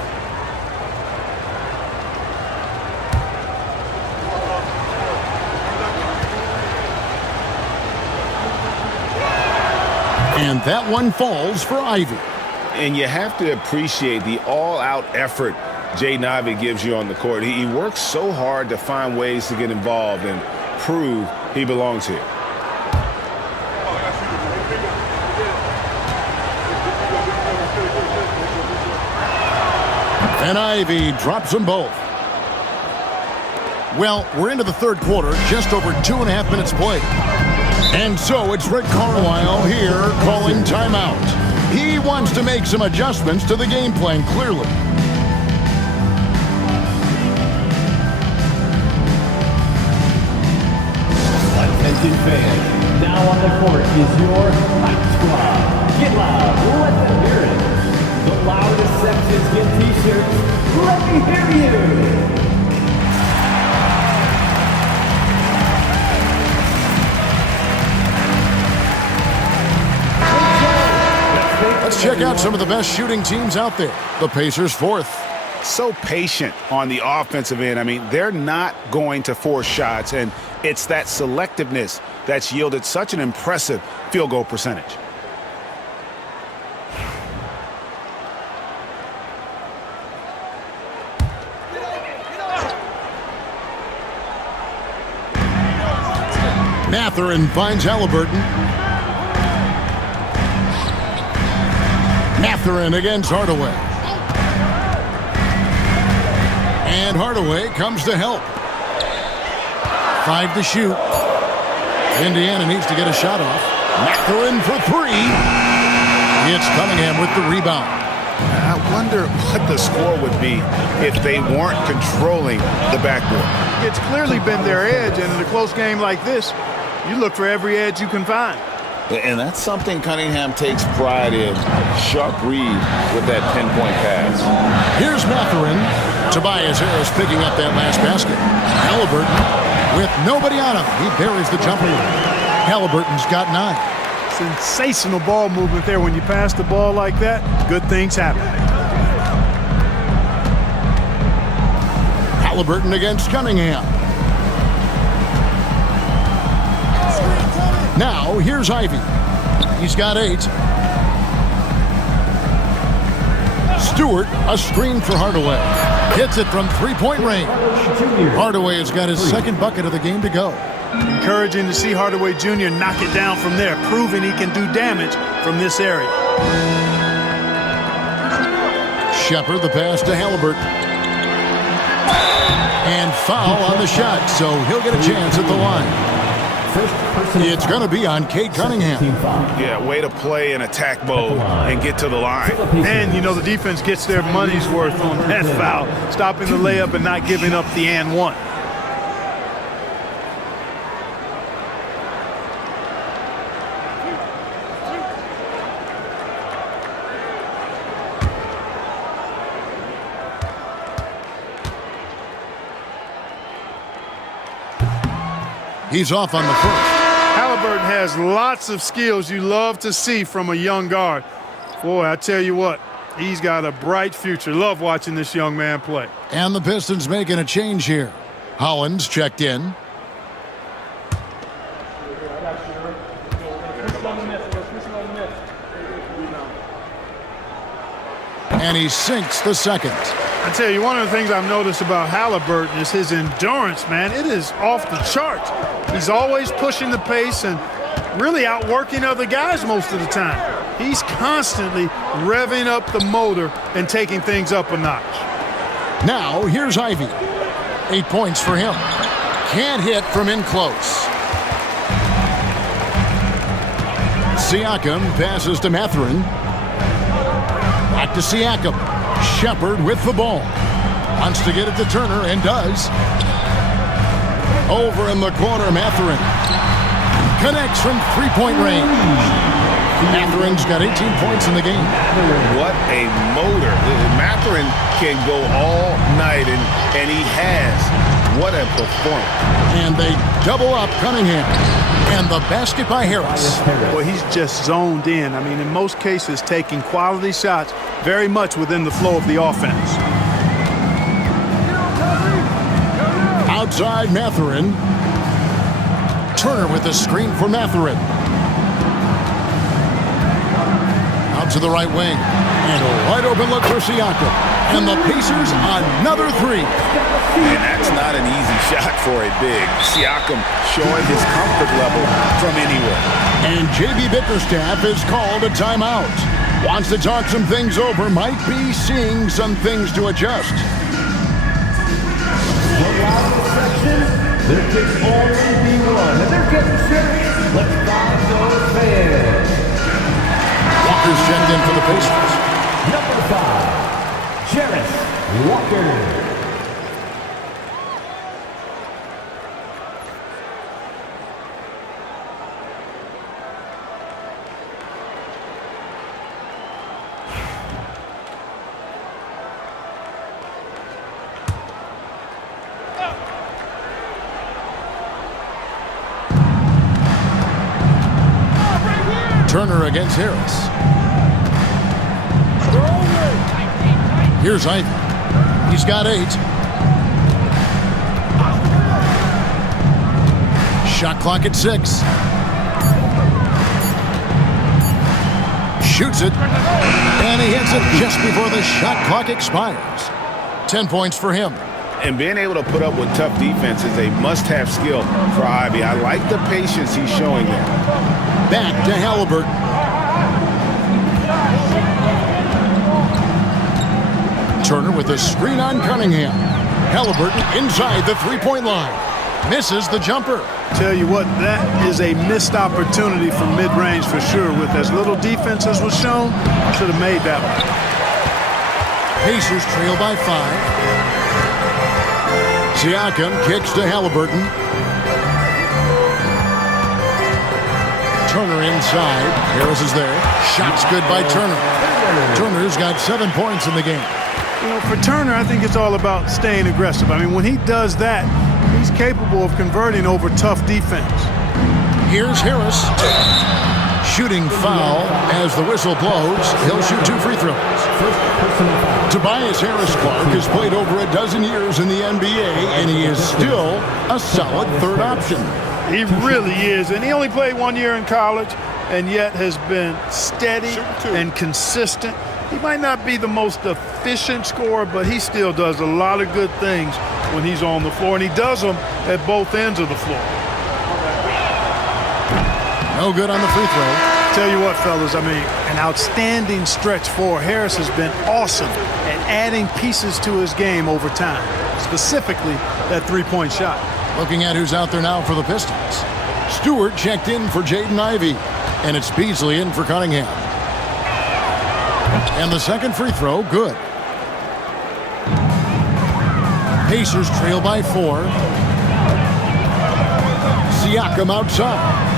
And that one falls for Ivy. And you have to appreciate the all-out effort Jaden Ivey gives you on the court. He works so hard to find ways to get involved and prove he belongs here. And Ivy drops them both. Well, we're into the third quarter, just over 2.5 minutes played. And so it's Rick Carlisle here calling timeout. He wants to make some adjustments to the game plan, clearly. Attention fans, now on the court is your hype squad. Get loud, let them hear it. The loudest sections get t-shirts. Let me hear you. Let's check out some of the best shooting teams out there. The Pacers 4th. So patient on the offensive end. I mean, they're not going to force shots, and it's that selectiveness that's yielded such an impressive field goal percentage. Mathurin finds Halliburton. Mathurin against Hardaway. And Hardaway comes to help. 5 to shoot. Indiana needs to get a shot off. Mathurin for 3. It's Cunningham with the rebound. I wonder what the score would be if they weren't controlling the backboard. It's clearly been their edge, and in a close game like this, you look for every edge you can find. And that's something Cunningham takes pride in. Sharp read with that pinpoint pass. Here's Mathurin. Tobias Harris picking up that last basket. Halliburton with nobody on him. He buries the jumper. Halliburton's got 9. Sensational ball movement there. When you pass the ball like that, good things happen. Halliburton against Cunningham. Now, here's Ivy. He's got 8. Stewart, a screen for Hardaway. Hits it from 3-point range. Hardaway has got his second bucket of the game to go. Encouraging to see Hardaway Jr. knock it down from there, proving he can do damage from this area. Shepard, the pass to Halliburton. And foul on the shot, so he'll get a chance at the line. It's going to be on Cade Cunningham. Yeah, way to play in attack mode and get to the line. And, you know, the defense gets their money's worth on that foul, stopping the layup and not giving up the and one. He's off on the first. Halliburton has lots of skills you love to see from a young guard. Boy, I tell you what, he's got a bright future. Love watching this young man play. And the Pistons making a change here. Hollins checked in. And he sinks the second. I tell you, one of the things I've noticed about Halliburton is his endurance, man. It is off the charts. He's always pushing the pace and really outworking other guys most of the time. He's constantly revving up the motor and taking things up a notch. Now, here's Ivy. 8 points for him. Can't hit from in close. Siakam passes to Mathurin. Back to Siakam. Shepard with the ball. Wants to get it to Turner and does. Over in the corner, Mathurin. Connects from three-point range. Mathurin's got 18 points in the game. What a motor. Mathurin can go all night, and he has. What a performance. And they double up Cunningham. And the basket by Harris. Well, he's just zoned in. I mean, in most cases, taking quality shots very much within the flow of the offense. Outside Mathurin. Turner with the screen for Mathurin. Out to the right wing. And a wide open look for Siakam. And the Pacers another three. And that's not an easy shot for a big. Siakam showing his comfort level from anywhere. And J.B. Bickerstaff is called a timeout. Wants to talk some things over. Might be seeing some things to adjust. There can only be one, and they're getting serious. Let's find those fans. Walker's checked in for the Pacers. Number 5, Jarrett Walker. Turner against Harris. Here's Ivy. He's got 8. Shot clock at 6. Shoots it. And he hits it just before the shot clock expires. 10 points for him. And being able to put up with tough defense is a must-have skill for Ivy. I like the patience he's showing there. Back to Halliburton. Turner with a screen on Cunningham. Halliburton inside the three-point line. Misses the jumper. Tell you what, that is a missed opportunity from mid-range for sure. With as little defense as was shown, should have made that one. Pacers trail by 5. Siakam kicks to Halliburton. Turner inside. Harris is there. Shots good by Turner. Turner's got 7 points in the game. You know, for Turner, I think it's all about staying aggressive. I mean, when he does that, he's capable of converting over tough defense. Here's Harris. Shooting foul as the whistle blows. He'll shoot 2 free throws. Tobias Harris-Clark has played over a dozen years in the NBA, and he is still a solid third option. He really is, and he only played 1 year in college, and yet has been steady and consistent. He might not be the most efficient scorer, but he still does a lot of good things when he's on the floor, and he does them at both ends of the floor. No good on the free throw. Tell you what, fellas, I mean, an outstanding stretch for Harris has been awesome at adding pieces to his game over time, specifically that three-point shot. Looking at who's out there now for the Pistons. Stewart checked in for Jaden Ivey, and it's Beasley in for Cunningham. And the second free throw, good. Pacers trail by 4. Siakam outside.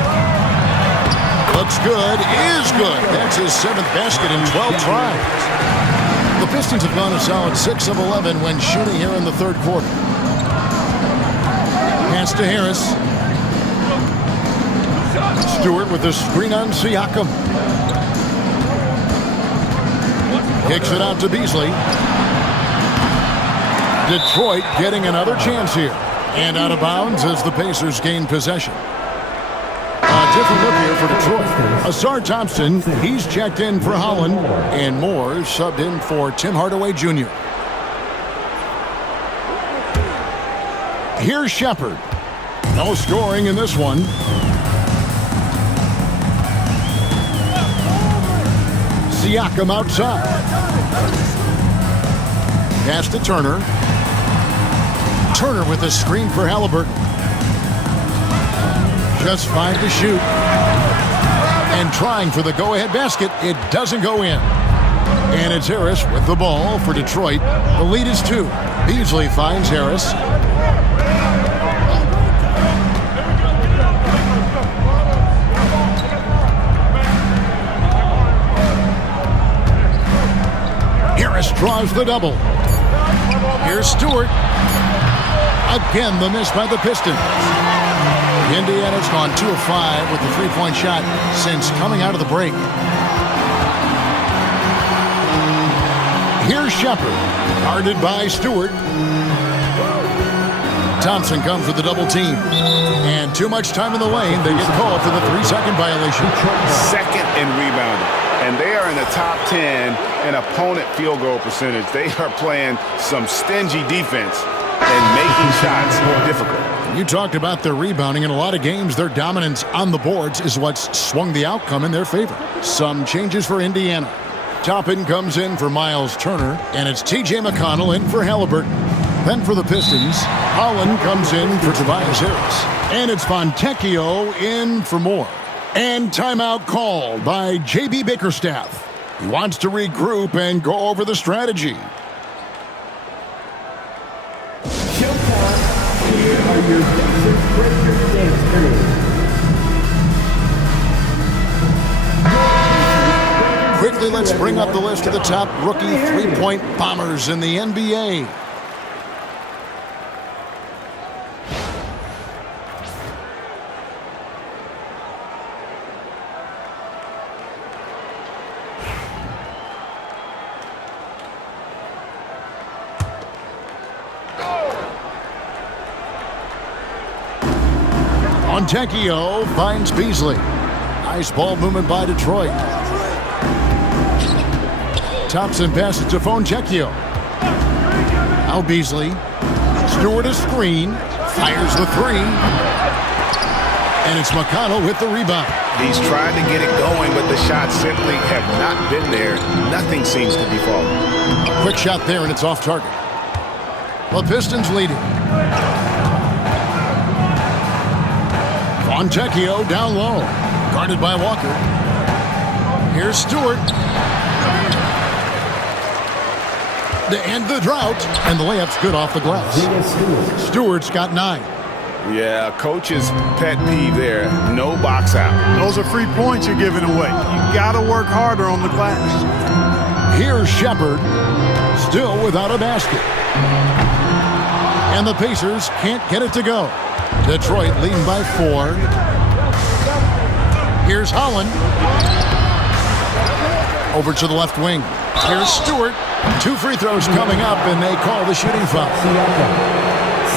Looks good, is good. That's his 7th basket in 12 tries. The Pistons have gone a solid 6 of 11 when shooting here in the third quarter. Pass to Harris. Stewart with the screen on Siakam. Kicks it out to Beasley. Detroit getting another chance here. And out of bounds as the Pacers gain possession. A different look here for Detroit. Asar Thompson, he's checked in for Holland, and Moore subbed in for Tim Hardaway Jr. Here's Shepard. No scoring in this one. Siakam outside. Pass to Turner. Turner with a screen for Halliburton. Just 5 to shoot. And trying for the go-ahead basket. It doesn't go in. And it's Harris with the ball for Detroit. The lead is 2. Beasley finds Harris. Harris draws the double. Here's Stewart. Again, the miss by the Pistons. Indiana's gone 2 of 5 with the three-point shot since coming out of the break. Here's Shepard, guarded by Stewart. Thompson comes with the double team. And too much time in the lane. They get called for the 3-second violation. Second in rebounding. And they are in the top 10 in opponent field goal percentage. They are playing some stingy defense and making shots more difficult. You talked about their rebounding. In a lot of games, their dominance on the boards is what's swung the outcome in their favor. Some changes for Indiana. Toppin comes in for Miles Turner, and it's T.J. McConnell in for Halliburton. Then for the Pistons, Holland comes in for Tobias Harris. And it's Fontecchio in for Moore. And timeout called by J.B. Bickerstaff. He wants to regroup and go over the strategy. Showtime. Here are your Pacers breaker dance crew. Quickly, let's bring up the list of the top rookie three-point bombers in the NBA. Fontecchio finds Beasley. Nice ball movement by Detroit. Thompson passes to Fontecchio. Now Beasley. Stewart a screen. Fires the 3. And it's McConnell with the rebound. He's trying to get it going, but the shots simply have not been there. Nothing seems to be falling. A quick shot there, and it's off target. The Pistons leading. Fontecchio down low. Guarded by Walker. Here's Stewart. To end the drought, and the layup's good off the glass. Stewart's got 9. Yeah, coach's pet peeve there. No box out. Those are free points you're giving away. You got to work harder on the glass. Here's Shepard, still without a basket. And the Pacers can't get it to go. Detroit leading by 4. Here's Holland. Over to the left wing. Here's Stewart. 2 free throws coming up, and they call the shooting foul.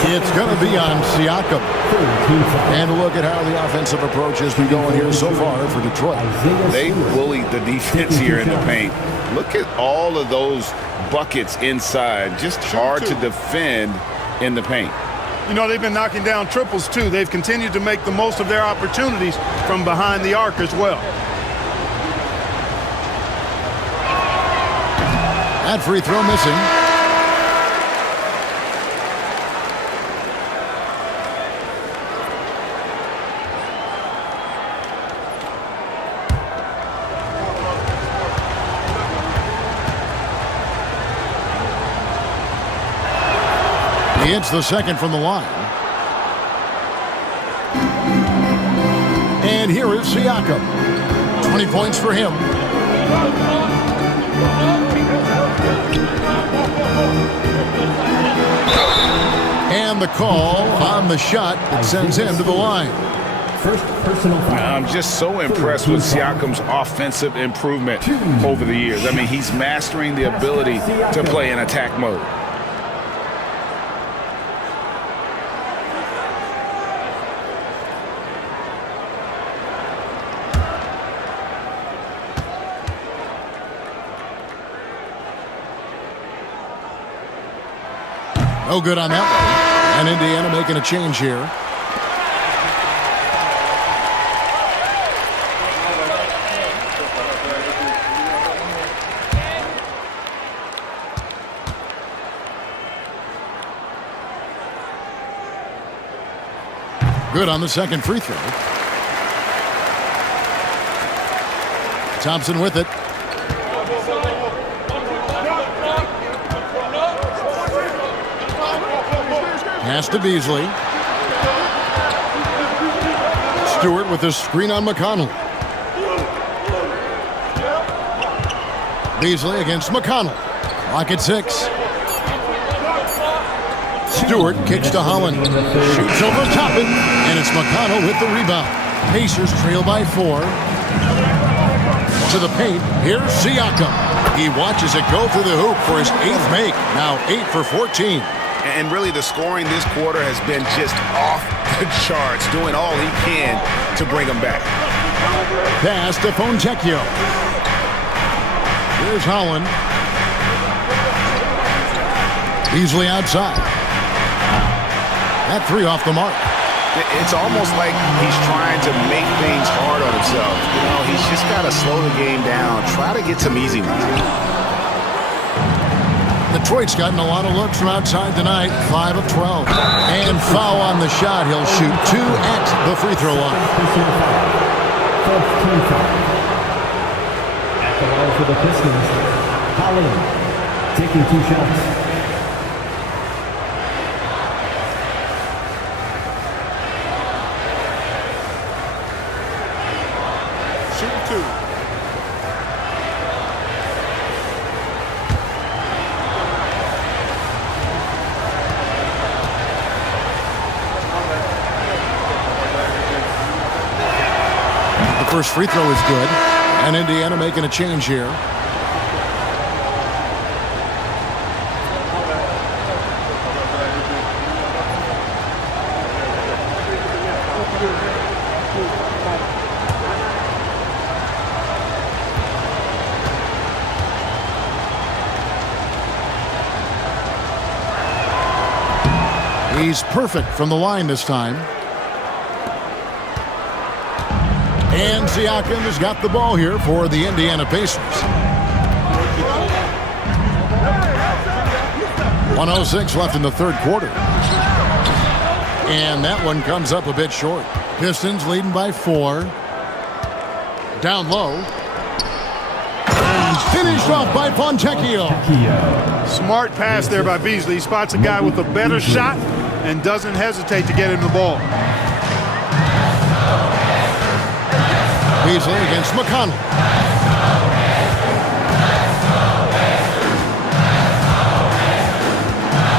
It's going to be on Siakam. And look at how the offensive approach has been going here so far for Detroit. They bullied the defense here in the paint. Look at all of those buckets inside. Just hard to defend in the paint. You know, they've been knocking down triples, too. They've continued to make the most of their opportunities from behind the arc as well. That free throw missing. He hits the second from the line. And here is Siakam. 20 points for him. And the call on the shot that sends him to the line. First personal foul. I'm just so impressed with Siakam's offensive improvement over the years. I mean, he's mastering the ability to play in attack mode. No good on that one. And Indiana making a change here. Good on the second free throw. Thompson with it. Pass to Beasley. Stewart with the screen on McConnell. Beasley against McConnell. Clock at 6. Stewart kicks to Holland. Shoots over Toppin. And it's McConnell with the rebound. Pacers trail by 4. To the paint. Here's Siakam. He watches it go through the hoop for his 8th make. Now 8 for 14. And really the scoring this quarter has been just off the charts, doing all he can to bring them back. Pass to Fontecchio. Here's Holland. Beasley outside. That 3 off the mark. It's almost like he's trying to make things hard on himself. You know, he's just got to slow the game down, try to get some easy ones. Detroit's gotten a lot of looks from outside tonight, 5 of 12. And foul on the shot. He'll shoot 2 at the free throw line. At the line for the Pistons, Holland taking 2 shots. First free throw is good, and Indiana making a change here. He's perfect from the line this time. And Siakam has got the ball here for the Indiana Pacers. 1:06 left in the third quarter. And that one comes up a bit short. Pistons leading by 4. Down low. And finished off by Fontecchio. Smart pass there by Beasley. He spots a guy with a better shot and doesn't hesitate to get him the ball. Beasley against McConnell.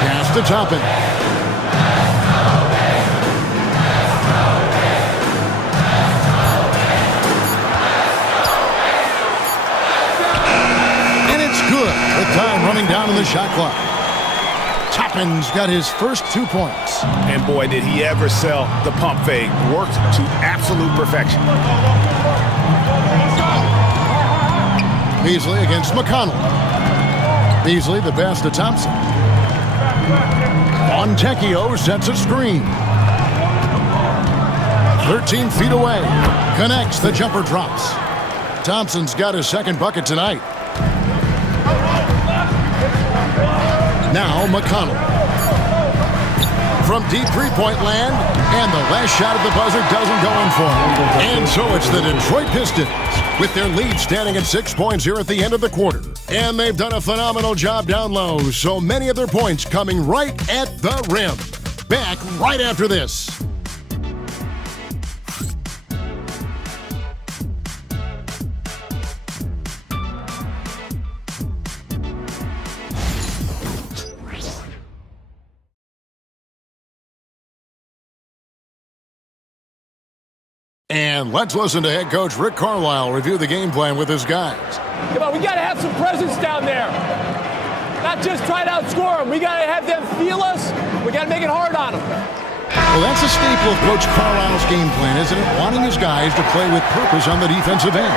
Pass to Toppin. And it's good with time running down in the shot clock. Toppin's got his first 2 points. And boy, did he ever sell the pump fake. Worked to absolute perfection. Beasley against McConnell. Beasley the pass to Thompson. Fontecchio sets a screen. 13 feet away. Connects, the jumper drops. Thompson's got his second bucket tonight. Now McConnell. From deep three-point land, and the last shot at the buzzer doesn't go in for him. And so it's the Detroit Pistons with their lead standing at 6 points here at the end of the quarter. And they've done a phenomenal job down low, so many of their points coming right at the rim. Back right after this. And let's listen to head coach Rick Carlisle review the game plan with his guys. Come on, we got to have some presence down there. Not just try to outscore them. We got to have them feel us. We got to make it hard on them. Well, that's a staple of Coach Carlisle's game plan, isn't it? Wanting his guys to play with purpose on the defensive end.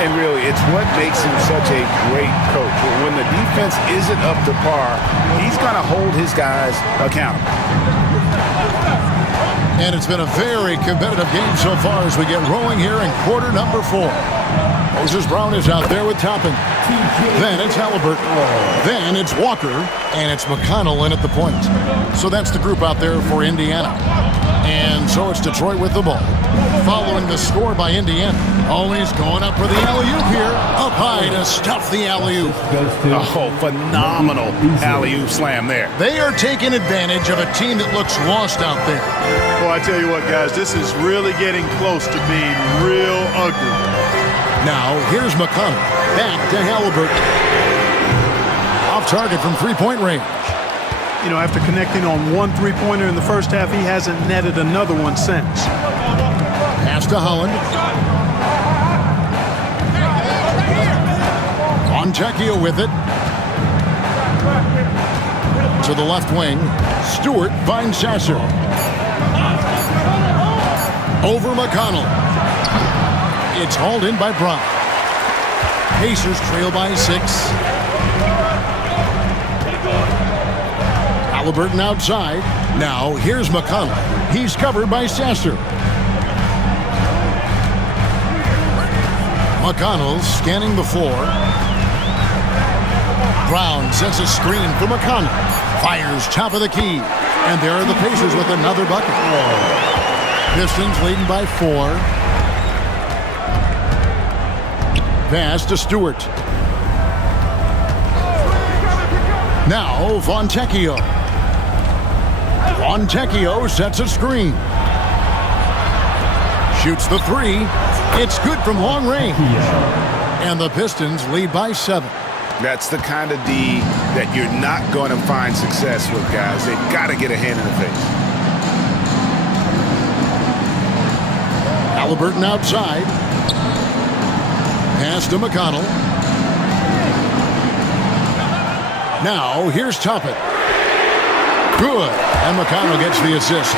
And really, it's what makes him such a great coach. When the defense isn't up to par, he's going to hold his guys accountable. And it's been a very competitive game so far as we get rolling here in quarter number 4. Moses Brown is out there with Toppin. Then it's Halliburton. Then it's Walker. And it's McConnell in at the point. So that's the group out there for Indiana. And so it's Detroit with the ball. Following the score by Indiana. Always going up for the alley-oop here. Up high to stuff the alley-oop. Oh, phenomenal alley-oop slam there. They are taking advantage of a team that looks lost out there. Well, I tell you what, guys, this is really getting close to being real ugly. Now, here's McConnell. Back to Halliburton. Off target from three-point range. You know, after connecting on one three-pointer in the first half, he hasn't netted another one since. Pass to Holland. Fontecchio with it. To the left wing. Stewart finds Sasser. Over McConnell. It's hauled in by Brown. Pacers trail by 6. Halliburton outside. Now here's McConnell. He's covered by Sasser. McConnell scanning the floor. Brown sends a screen for McConnell. Fires top of the key. And there are the Pacers with another bucket. Pistons leading by 4. Pass to Stewart. Now Fontecchio. Fontecchio sets a screen. Shoots the 3. It's good from long range. And the Pistons lead by 7. That's the kind of D that you're not going to find success with, guys. They've got to get a hand in the face. Halliburton outside. Pass to McConnell. Now, here's Toppin. Good. And McConnell gets the assist.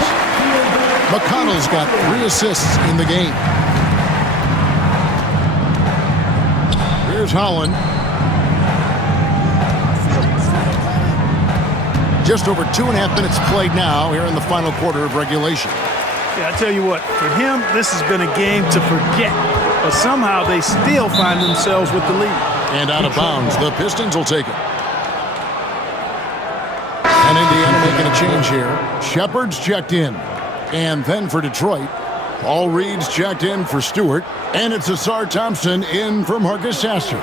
McConnell's got 3 assists in the game. Here's Holland. Just over 2.5 minutes played now here in the final quarter of regulation. Yeah, I tell you what, for him, this has been a game to forget. But somehow they still find themselves with the lead. And out of bounds, the Pistons will take it. And Indiana making a change here. Shepard's checked in. And then for Detroit, Paul Reed's checked in for Stewart. And it's Asar Thompson in for Marcus Sasser.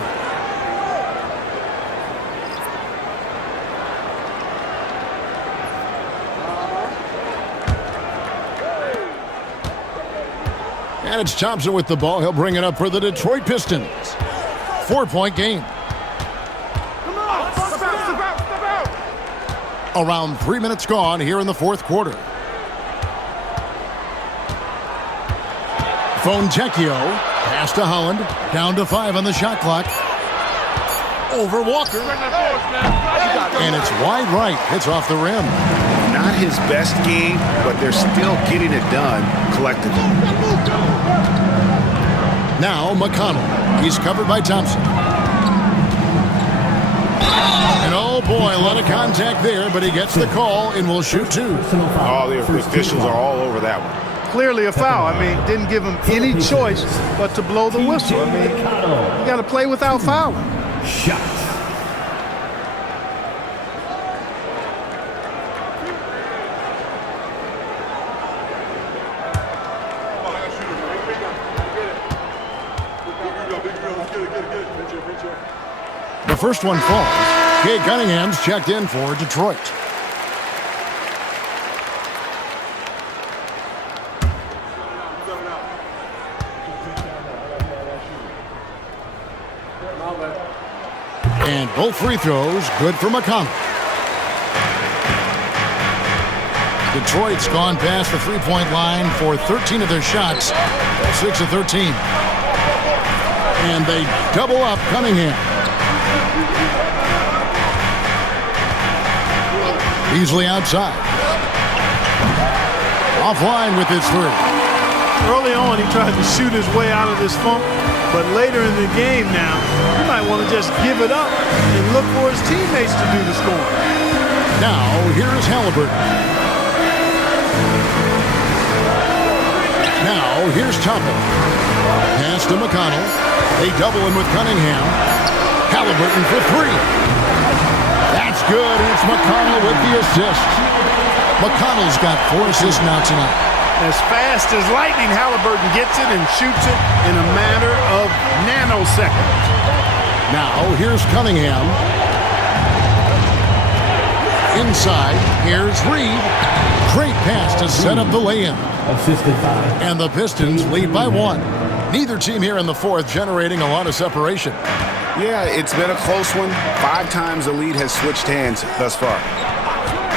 And it's Thompson with the ball. He'll bring it up for the Detroit Pistons. 4-point game. Around 3 minutes gone here in the fourth quarter. Fontecchio. Pass to Holland. Down to 5 on the shot clock. Over Walker. And it's wide right. It's off the rim. Not his best game, but they're still getting it done collectively. Now McConnell. He's covered by Thompson. And oh boy, a lot of contact there, but he gets the call and will shoot 2. Oh, the officials are all over that one. Clearly a foul. I mean, didn't give him any choice but to blow the whistle. I mean, you got to play without fouling. Shot. The first one falls. Kay Cunningham's checked in for Detroit. And both free throws good for McConnell. Detroit's gone past the three-point line for 13 of their shots, 6 of 13. And they double up Cunningham. Beasley outside. Offline with his three. Early on, he tried to shoot his way out of this funk, but later in the game now, he might want to just give it up and look for his teammates to do the scoring. Now, here's Halliburton. Now, here's Toppin. Pass to McConnell. They double him with Cunningham. Halliburton for three. That's good, and it's McConnell with the assist. McConnell's got 4 assists now tonight. As fast as lightning, Halliburton gets it and shoots it in a matter of nanoseconds. Now, here's Cunningham. Inside, here's Reed. Great pass to set up the lay-in. Assisted by. And the Pistons lead by 1. Neither team here in the fourth generating a lot of separation. Yeah, it's been a close one. 5 times the lead has switched hands thus far.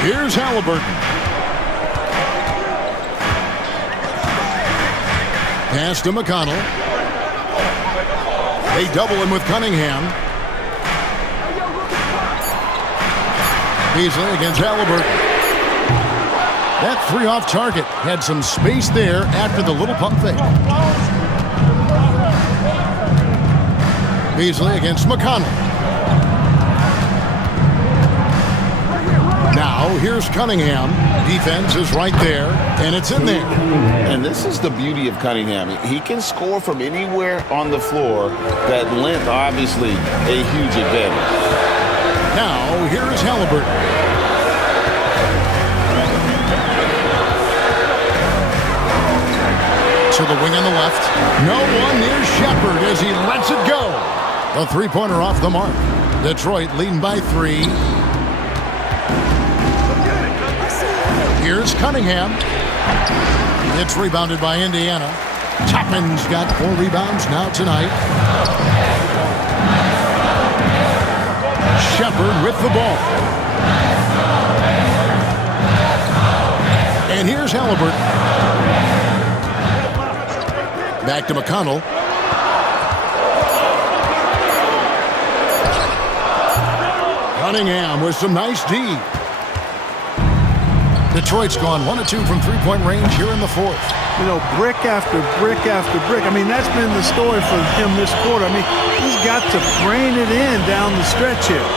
Here's Halliburton. Pass to McConnell. They double him with Cunningham. Beasley against Halliburton. That 3 off target had some space there after the little pump fake. Beasley against McConnell. Now, here's Cunningham. Defense is right there, and it's in there. And this is the beauty of Cunningham. He can score from anywhere on the floor. That length, obviously, a huge advantage. Now, here's Halliburton. To the wing on the left. No one near Shepard as he lets it go. A three-pointer off the mark. Detroit leading by 3. Here's Cunningham. It's rebounded by Indiana. Toppin's got 4 rebounds now tonight. Shepard with the ball. And here's Halliburton. Back to McConnell. Cunningham with some nice D. Detroit's gone 1 of 2 from three-point range here in the fourth. You know, brick after brick after brick. I mean, that's been the story for him this quarter. I mean, he's got to brain it in down the stretch here.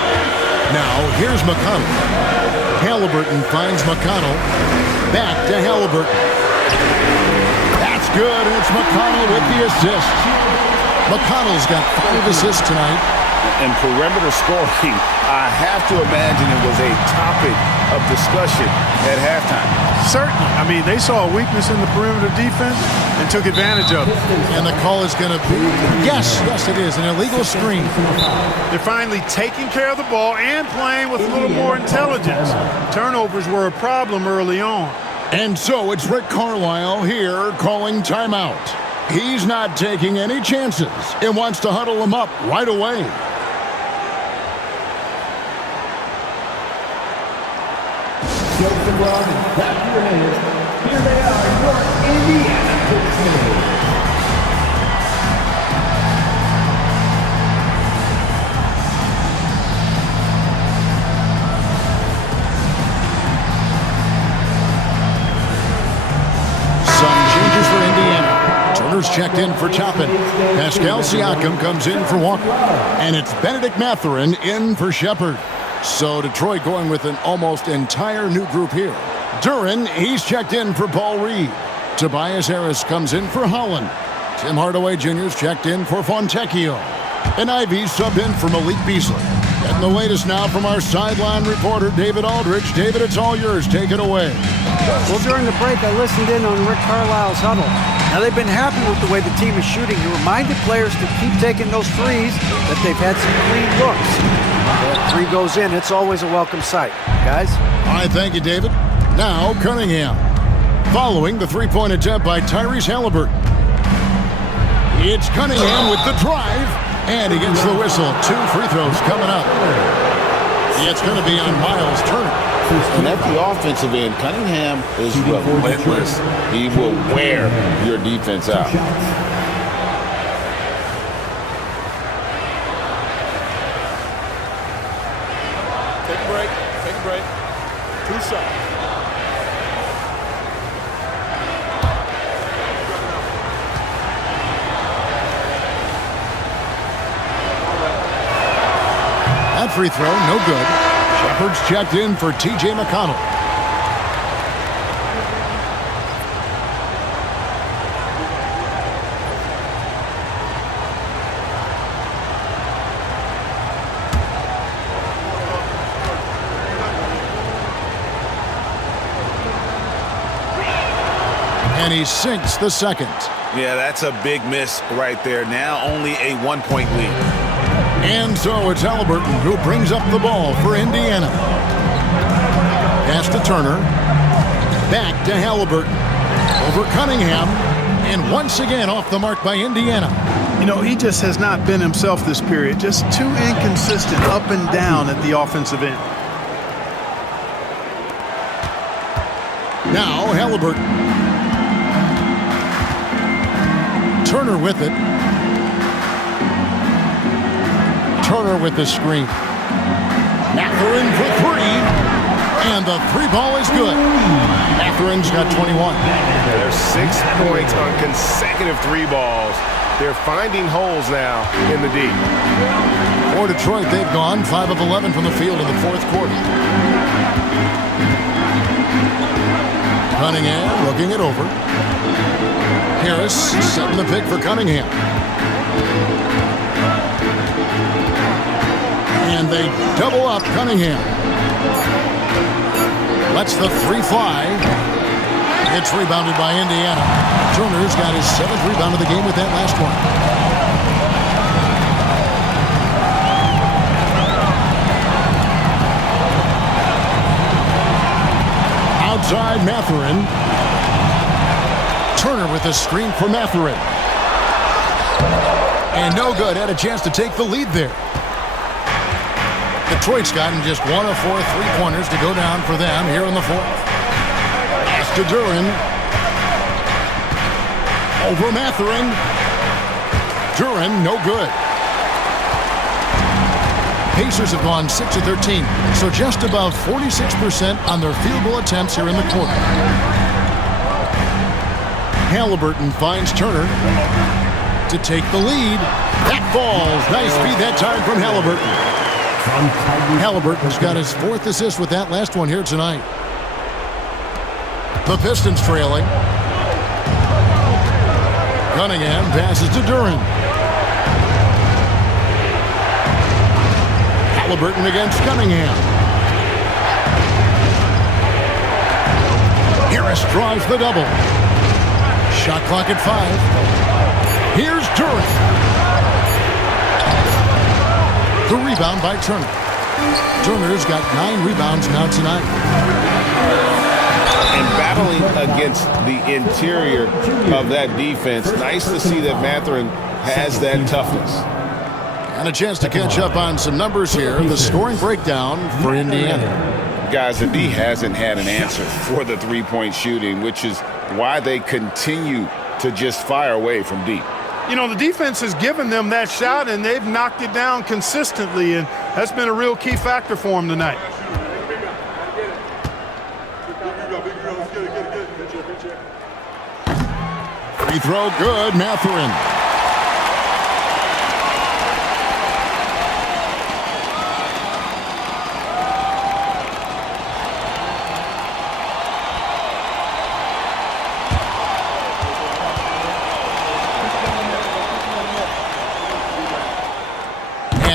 Now, here's McConnell. Halliburton finds McConnell. Back to Halliburton. That's good, and it's McConnell with the assist. McConnell's got 5 assists tonight. And perimeter scoring, I have to imagine it was a topic of discussion at halftime. Certainly. I mean, they saw a weakness in the perimeter defense and took advantage of it. And the call is going to be, yes, it is, an illegal screen. They're finally taking care of the ball and playing with a little more intelligence. Turnovers were a problem early on. And so it's Rick Carlisle here calling timeout. He's not taking any chances and wants to huddle them up right away. Jokes and love and clap your hands. Here they are, your Indiana Pacers. Some changes for Indiana. Turner's checked in for Toppin. Pascal Siakam comes in for Walker. And it's Benedict Mathurin in for Shepard. So Detroit going with an almost entire new group here. Duran, he's checked in for Paul Reed. Tobias Harris comes in for Holland. Tim Hardaway Jr.'s checked in for Fontecchio. And Ivy subbed in for Malik Beasley. Getting the latest now from our sideline reporter, David Aldridge. David, it's all yours. Take it away. Well, during the break, I listened in on Rick Carlisle's huddle. Now, they've been happy with the way the team is shooting. He reminded players to keep taking those threes, that they've had some clean looks. That 3 goes in, it's always a welcome sight. Guys? All right, thank you, David. Now, Cunningham. Following the three-point attempt by Tyrese Halliburton. It's Cunningham with the drive, and he gets the whistle. 2 free throws coming up. It's going to be on Miles Turner. And at the offensive end, Cunningham is relentless. He will wear your defense out. Take a break. 2 shots. That free throw, no good. Shepard's checked in for T.J. McConnell. And he sinks the second. Yeah, that's a big miss right there. Now only a 1-point lead. And so it's Halliburton who brings up the ball for Indiana. Pass to Turner. Back to Halliburton. Over Cunningham. And once again off the mark by Indiana. You know, he just has not been himself this period. Just too inconsistent up and down at the offensive end. Now Halliburton. Turner with it. Turner with the screen. Mathurin for three. And the three ball is good. Mathurin's got 21. There's 6 points on consecutive three balls. They're finding holes now in the D. For Detroit, they've gone 5 of 11 from the field in the fourth quarter. Cunningham looking it over. Harris setting the pick for Cunningham. And they double up Cunningham. Lets the three fly. It's rebounded by Indiana. Turner's got his 7th rebound of the game with that last one. Outside Mathurin. Turner with a screen for Mathurin. And no good. Had a chance to take the lead there. Detroit's gotten just 1 of 4 3-pointers to go down for them here in the fourth. Pass to Duren. Over Mathurin. Duren, no good. Pacers have gone 6 of 13, so just about 46% on their field goal attempts here in the quarter. Halliburton finds Turner to take the lead. That falls. Nice feed that time from Halliburton. Halliburton's got his 4th assist with that last one here tonight. The Pistons trailing. Cunningham passes to Duren. Halliburton against Cunningham. Harris drives the double. Shot clock at 5. Here's Duren. The rebound by Turner. Turner's got 9 rebounds now tonight. And battling against the interior of that defense, nice to see that Mathurin has that toughness. And a chance to catch up on some numbers here. The scoring breakdown for Indiana. Guys, the D hasn't had an answer for the three-point shooting, which is why they continue to just fire away from deep. You know, the defense has given them that shot, and they've knocked it down consistently, and that's been a real key factor for them tonight. Free throw good, Mathurin.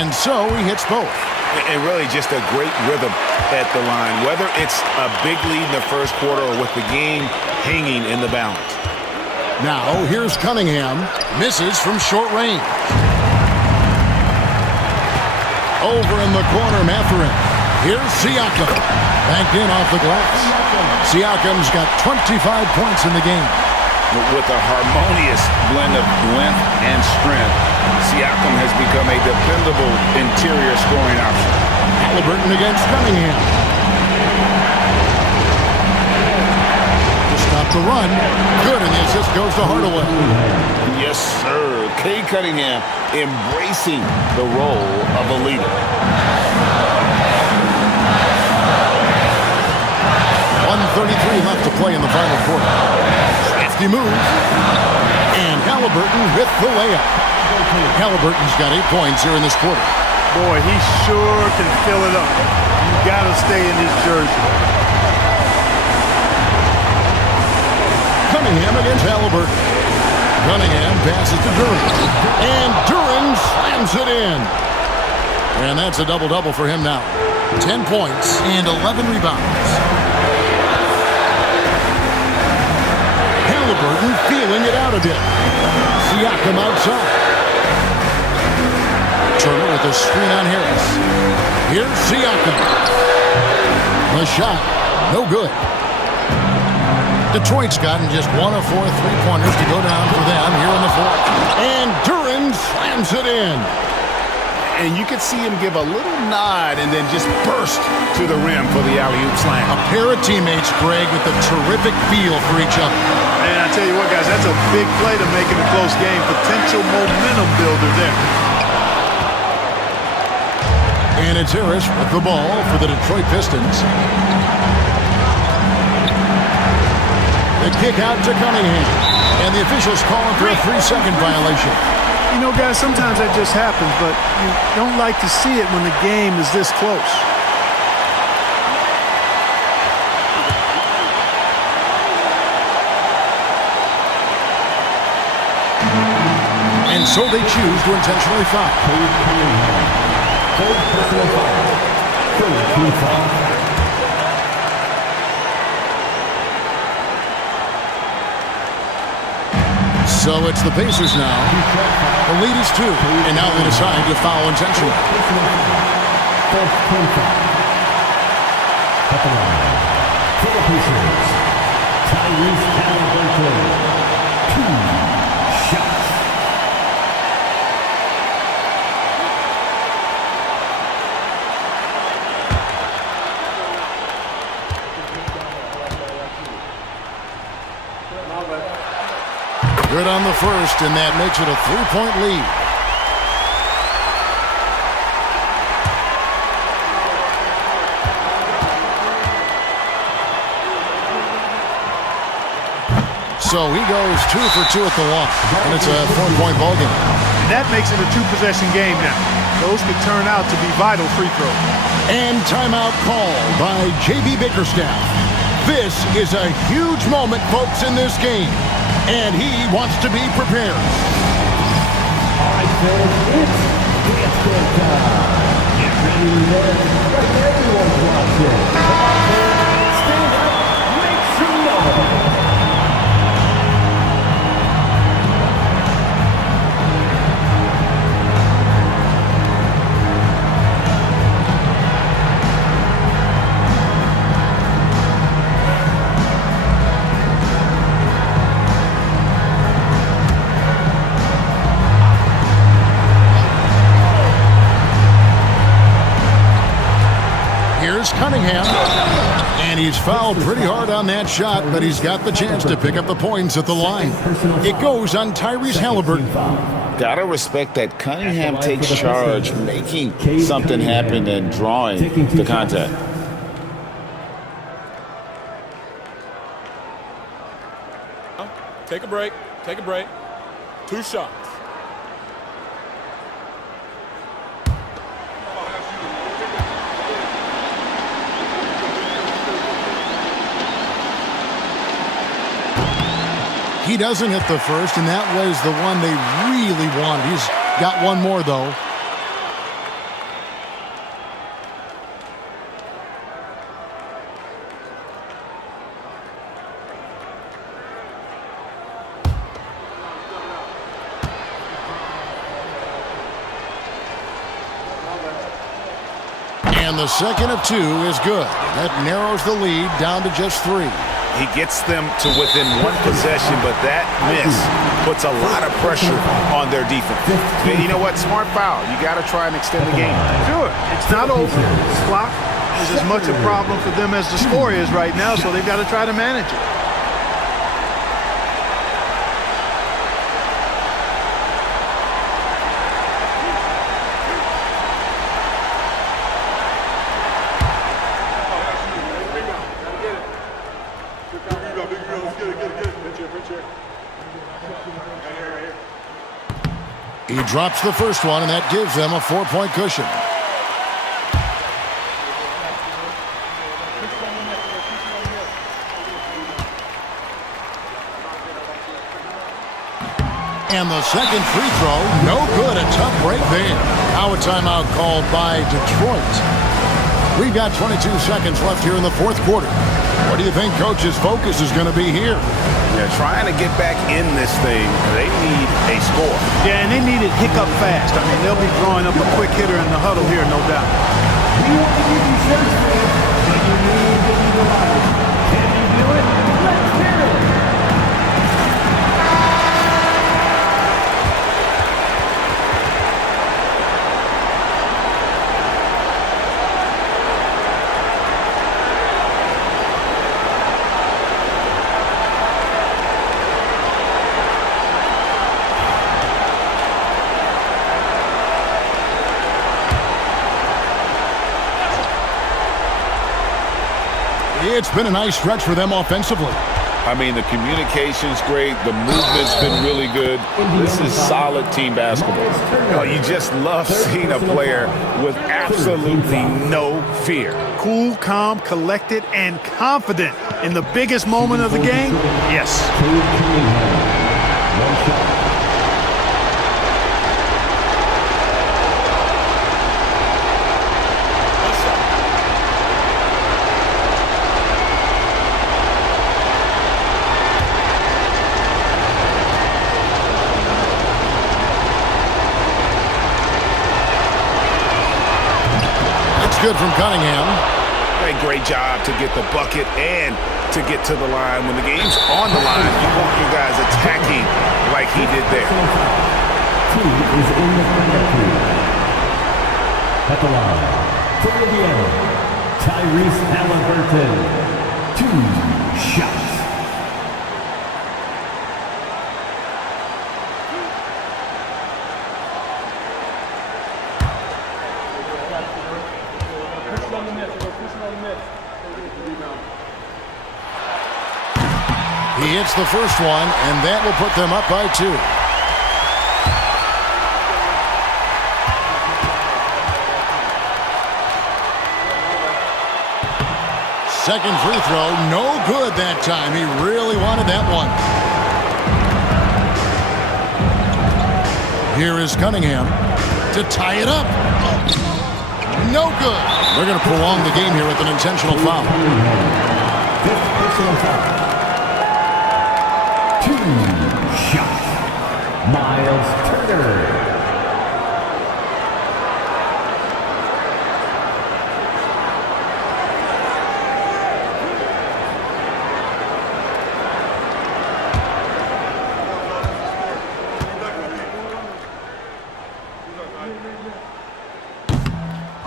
And so he hits both. And really just a great rhythm at the line, whether it's a big lead in the first quarter or with the game hanging in the balance. Now here's Cunningham. Misses from short range. Over in the corner, Mathurin. Here's Siakam. Banked in off the glass. Siakam's got 25 points in the game. With a harmonious blend of length and strength, Siakam has become a dependable interior scoring option. Halliburton against Cunningham. To stop the run. Good, and the assist goes to Hardaway. Yes, sir. Cade Cunningham embracing the role of a leader. 1:33 left to play in the final quarter. Crafty move. And Halliburton with the layup. Halliburton's got 8 points here in this quarter. Boy, he sure can fill it up. You got to stay in his jersey. Cunningham against Halliburton. Cunningham passes to Duren. And Duren slams it in. And that's a double-double for him now. 10 points and 11 rebounds. Halliburton feeling it out a bit. Siakam outside. Turner with a screen on Harris. Here's Siakam. The shot, no good. Detroit's gotten just 1 of 4 3-pointers to go down for them here in the fourth. And Duren slams it in. And you could see him give a little nod and then just burst to the rim for the alley-oop slam. A pair of teammates, Greg, with a terrific feel for each other. And I tell you what, guys, that's a big play to make it a close game. Potential momentum builder there. And it's Harris with the ball for the Detroit Pistons. The kick out to Cunningham. And the officials calling for a 3-second violation. You know, guys, sometimes that just happens, but you don't like to see it when the game is this close. And so they choose to intentionally foul. Third personal foul. Third team foul. So it's the Pacers now. The lead is 2, and now they decide to foul intentionally. Fourth team foul. At the line, for the Pacers, Tyrese Halliburton. 2 shots. Good on the first, and that makes it a 3-point lead. So he goes 2 for 2 at the line, and it's a 4-point ball game. And that makes it a 2-possession game now. Those could turn out to be vital free throws. And timeout called by J.B. Bickerstaff. This is a huge moment, folks, in this game. And he wants to be prepared. All right, folks, it's dance break time. Get ready to learn what everyone's watching. Come on, man. Stand up, make some noise. Here's Cunningham, and he's fouled pretty hard on that shot, but he's got the chance to pick up the points at the line. It goes on Tyrese Halliburton. Gotta respect that Cunningham takes charge, making something happen and drawing the contact. Take a break. Take a break. 2 shots. He doesn't hit the first, and that was the one they really wanted. He's got one more, though. And the second of 2 is good. That narrows the lead down to just 3. He gets them to within 1 possession, but that miss puts a lot of pressure on their defense. And you know what? Smart foul. You got to try and extend the game. Sure. It's not over. Clock is as much a problem for them as the score is right now, so they've got to try to manage it. He drops the first one, and that gives them a 4-point cushion. And the second free throw, no good. A tough break there. Now a timeout called by Detroit. We've got 22 seconds left here in the fourth quarter. What do you think Coach's focus is going to be here? They're trying to get back in this thing. They need a score. Yeah, and they need it hiccup fast. I mean, they'll be drawing up a quick hitter in the huddle here, no doubt. We want to give you shirts, man. Can you need to be alive? Can you do it? Let's hear it. It's been a nice stretch for them offensively. I mean, the communication's great. The movement's been really good. This is solid team basketball. Oh, you just love seeing a player with absolutely no fear. Cool, calm, collected, and confident in the biggest moment of the game? Yes. One shot. Good from Cunningham. A great job to get the bucket and to get to the line. When the game's on the line, you want your guys attacking like he did there. Team is in the penalty. At the line, for Indiana, Tyrese Halliburton. 2 shots. He hits the first one, and that will put them up by 2. Second free throw, no good that time. He really wanted that one. Here is Cunningham to tie it up. No good. They're going to prolong the game here with an intentional foul. Fifth personal foul. 2 shots. Miles Turner.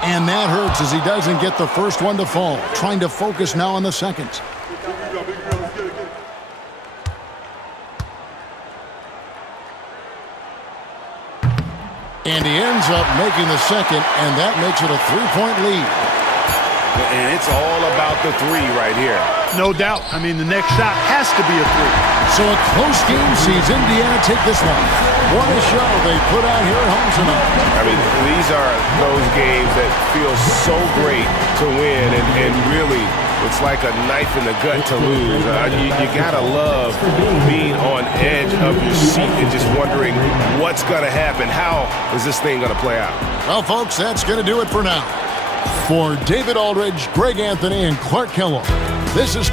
And that hurts as he doesn't get the first one to fall. Trying to focus now on the second. And he ends up making the second, and that makes it a 3-point lead. And it's all about the 3 right here. No doubt. I mean, the next shot has to be a 3. So a close game sees Indiana take this one. What a show they put out here at home tonight. I mean, these are those games that feel so great to win, and really, it's like a knife in the gut to lose. You gotta love being on edge of your seat and just wondering what's gonna happen. How is this thing gonna play out? Well, folks, that's gonna do it for now. For David Aldridge, Greg Anthony, and Clark Kellogg, this is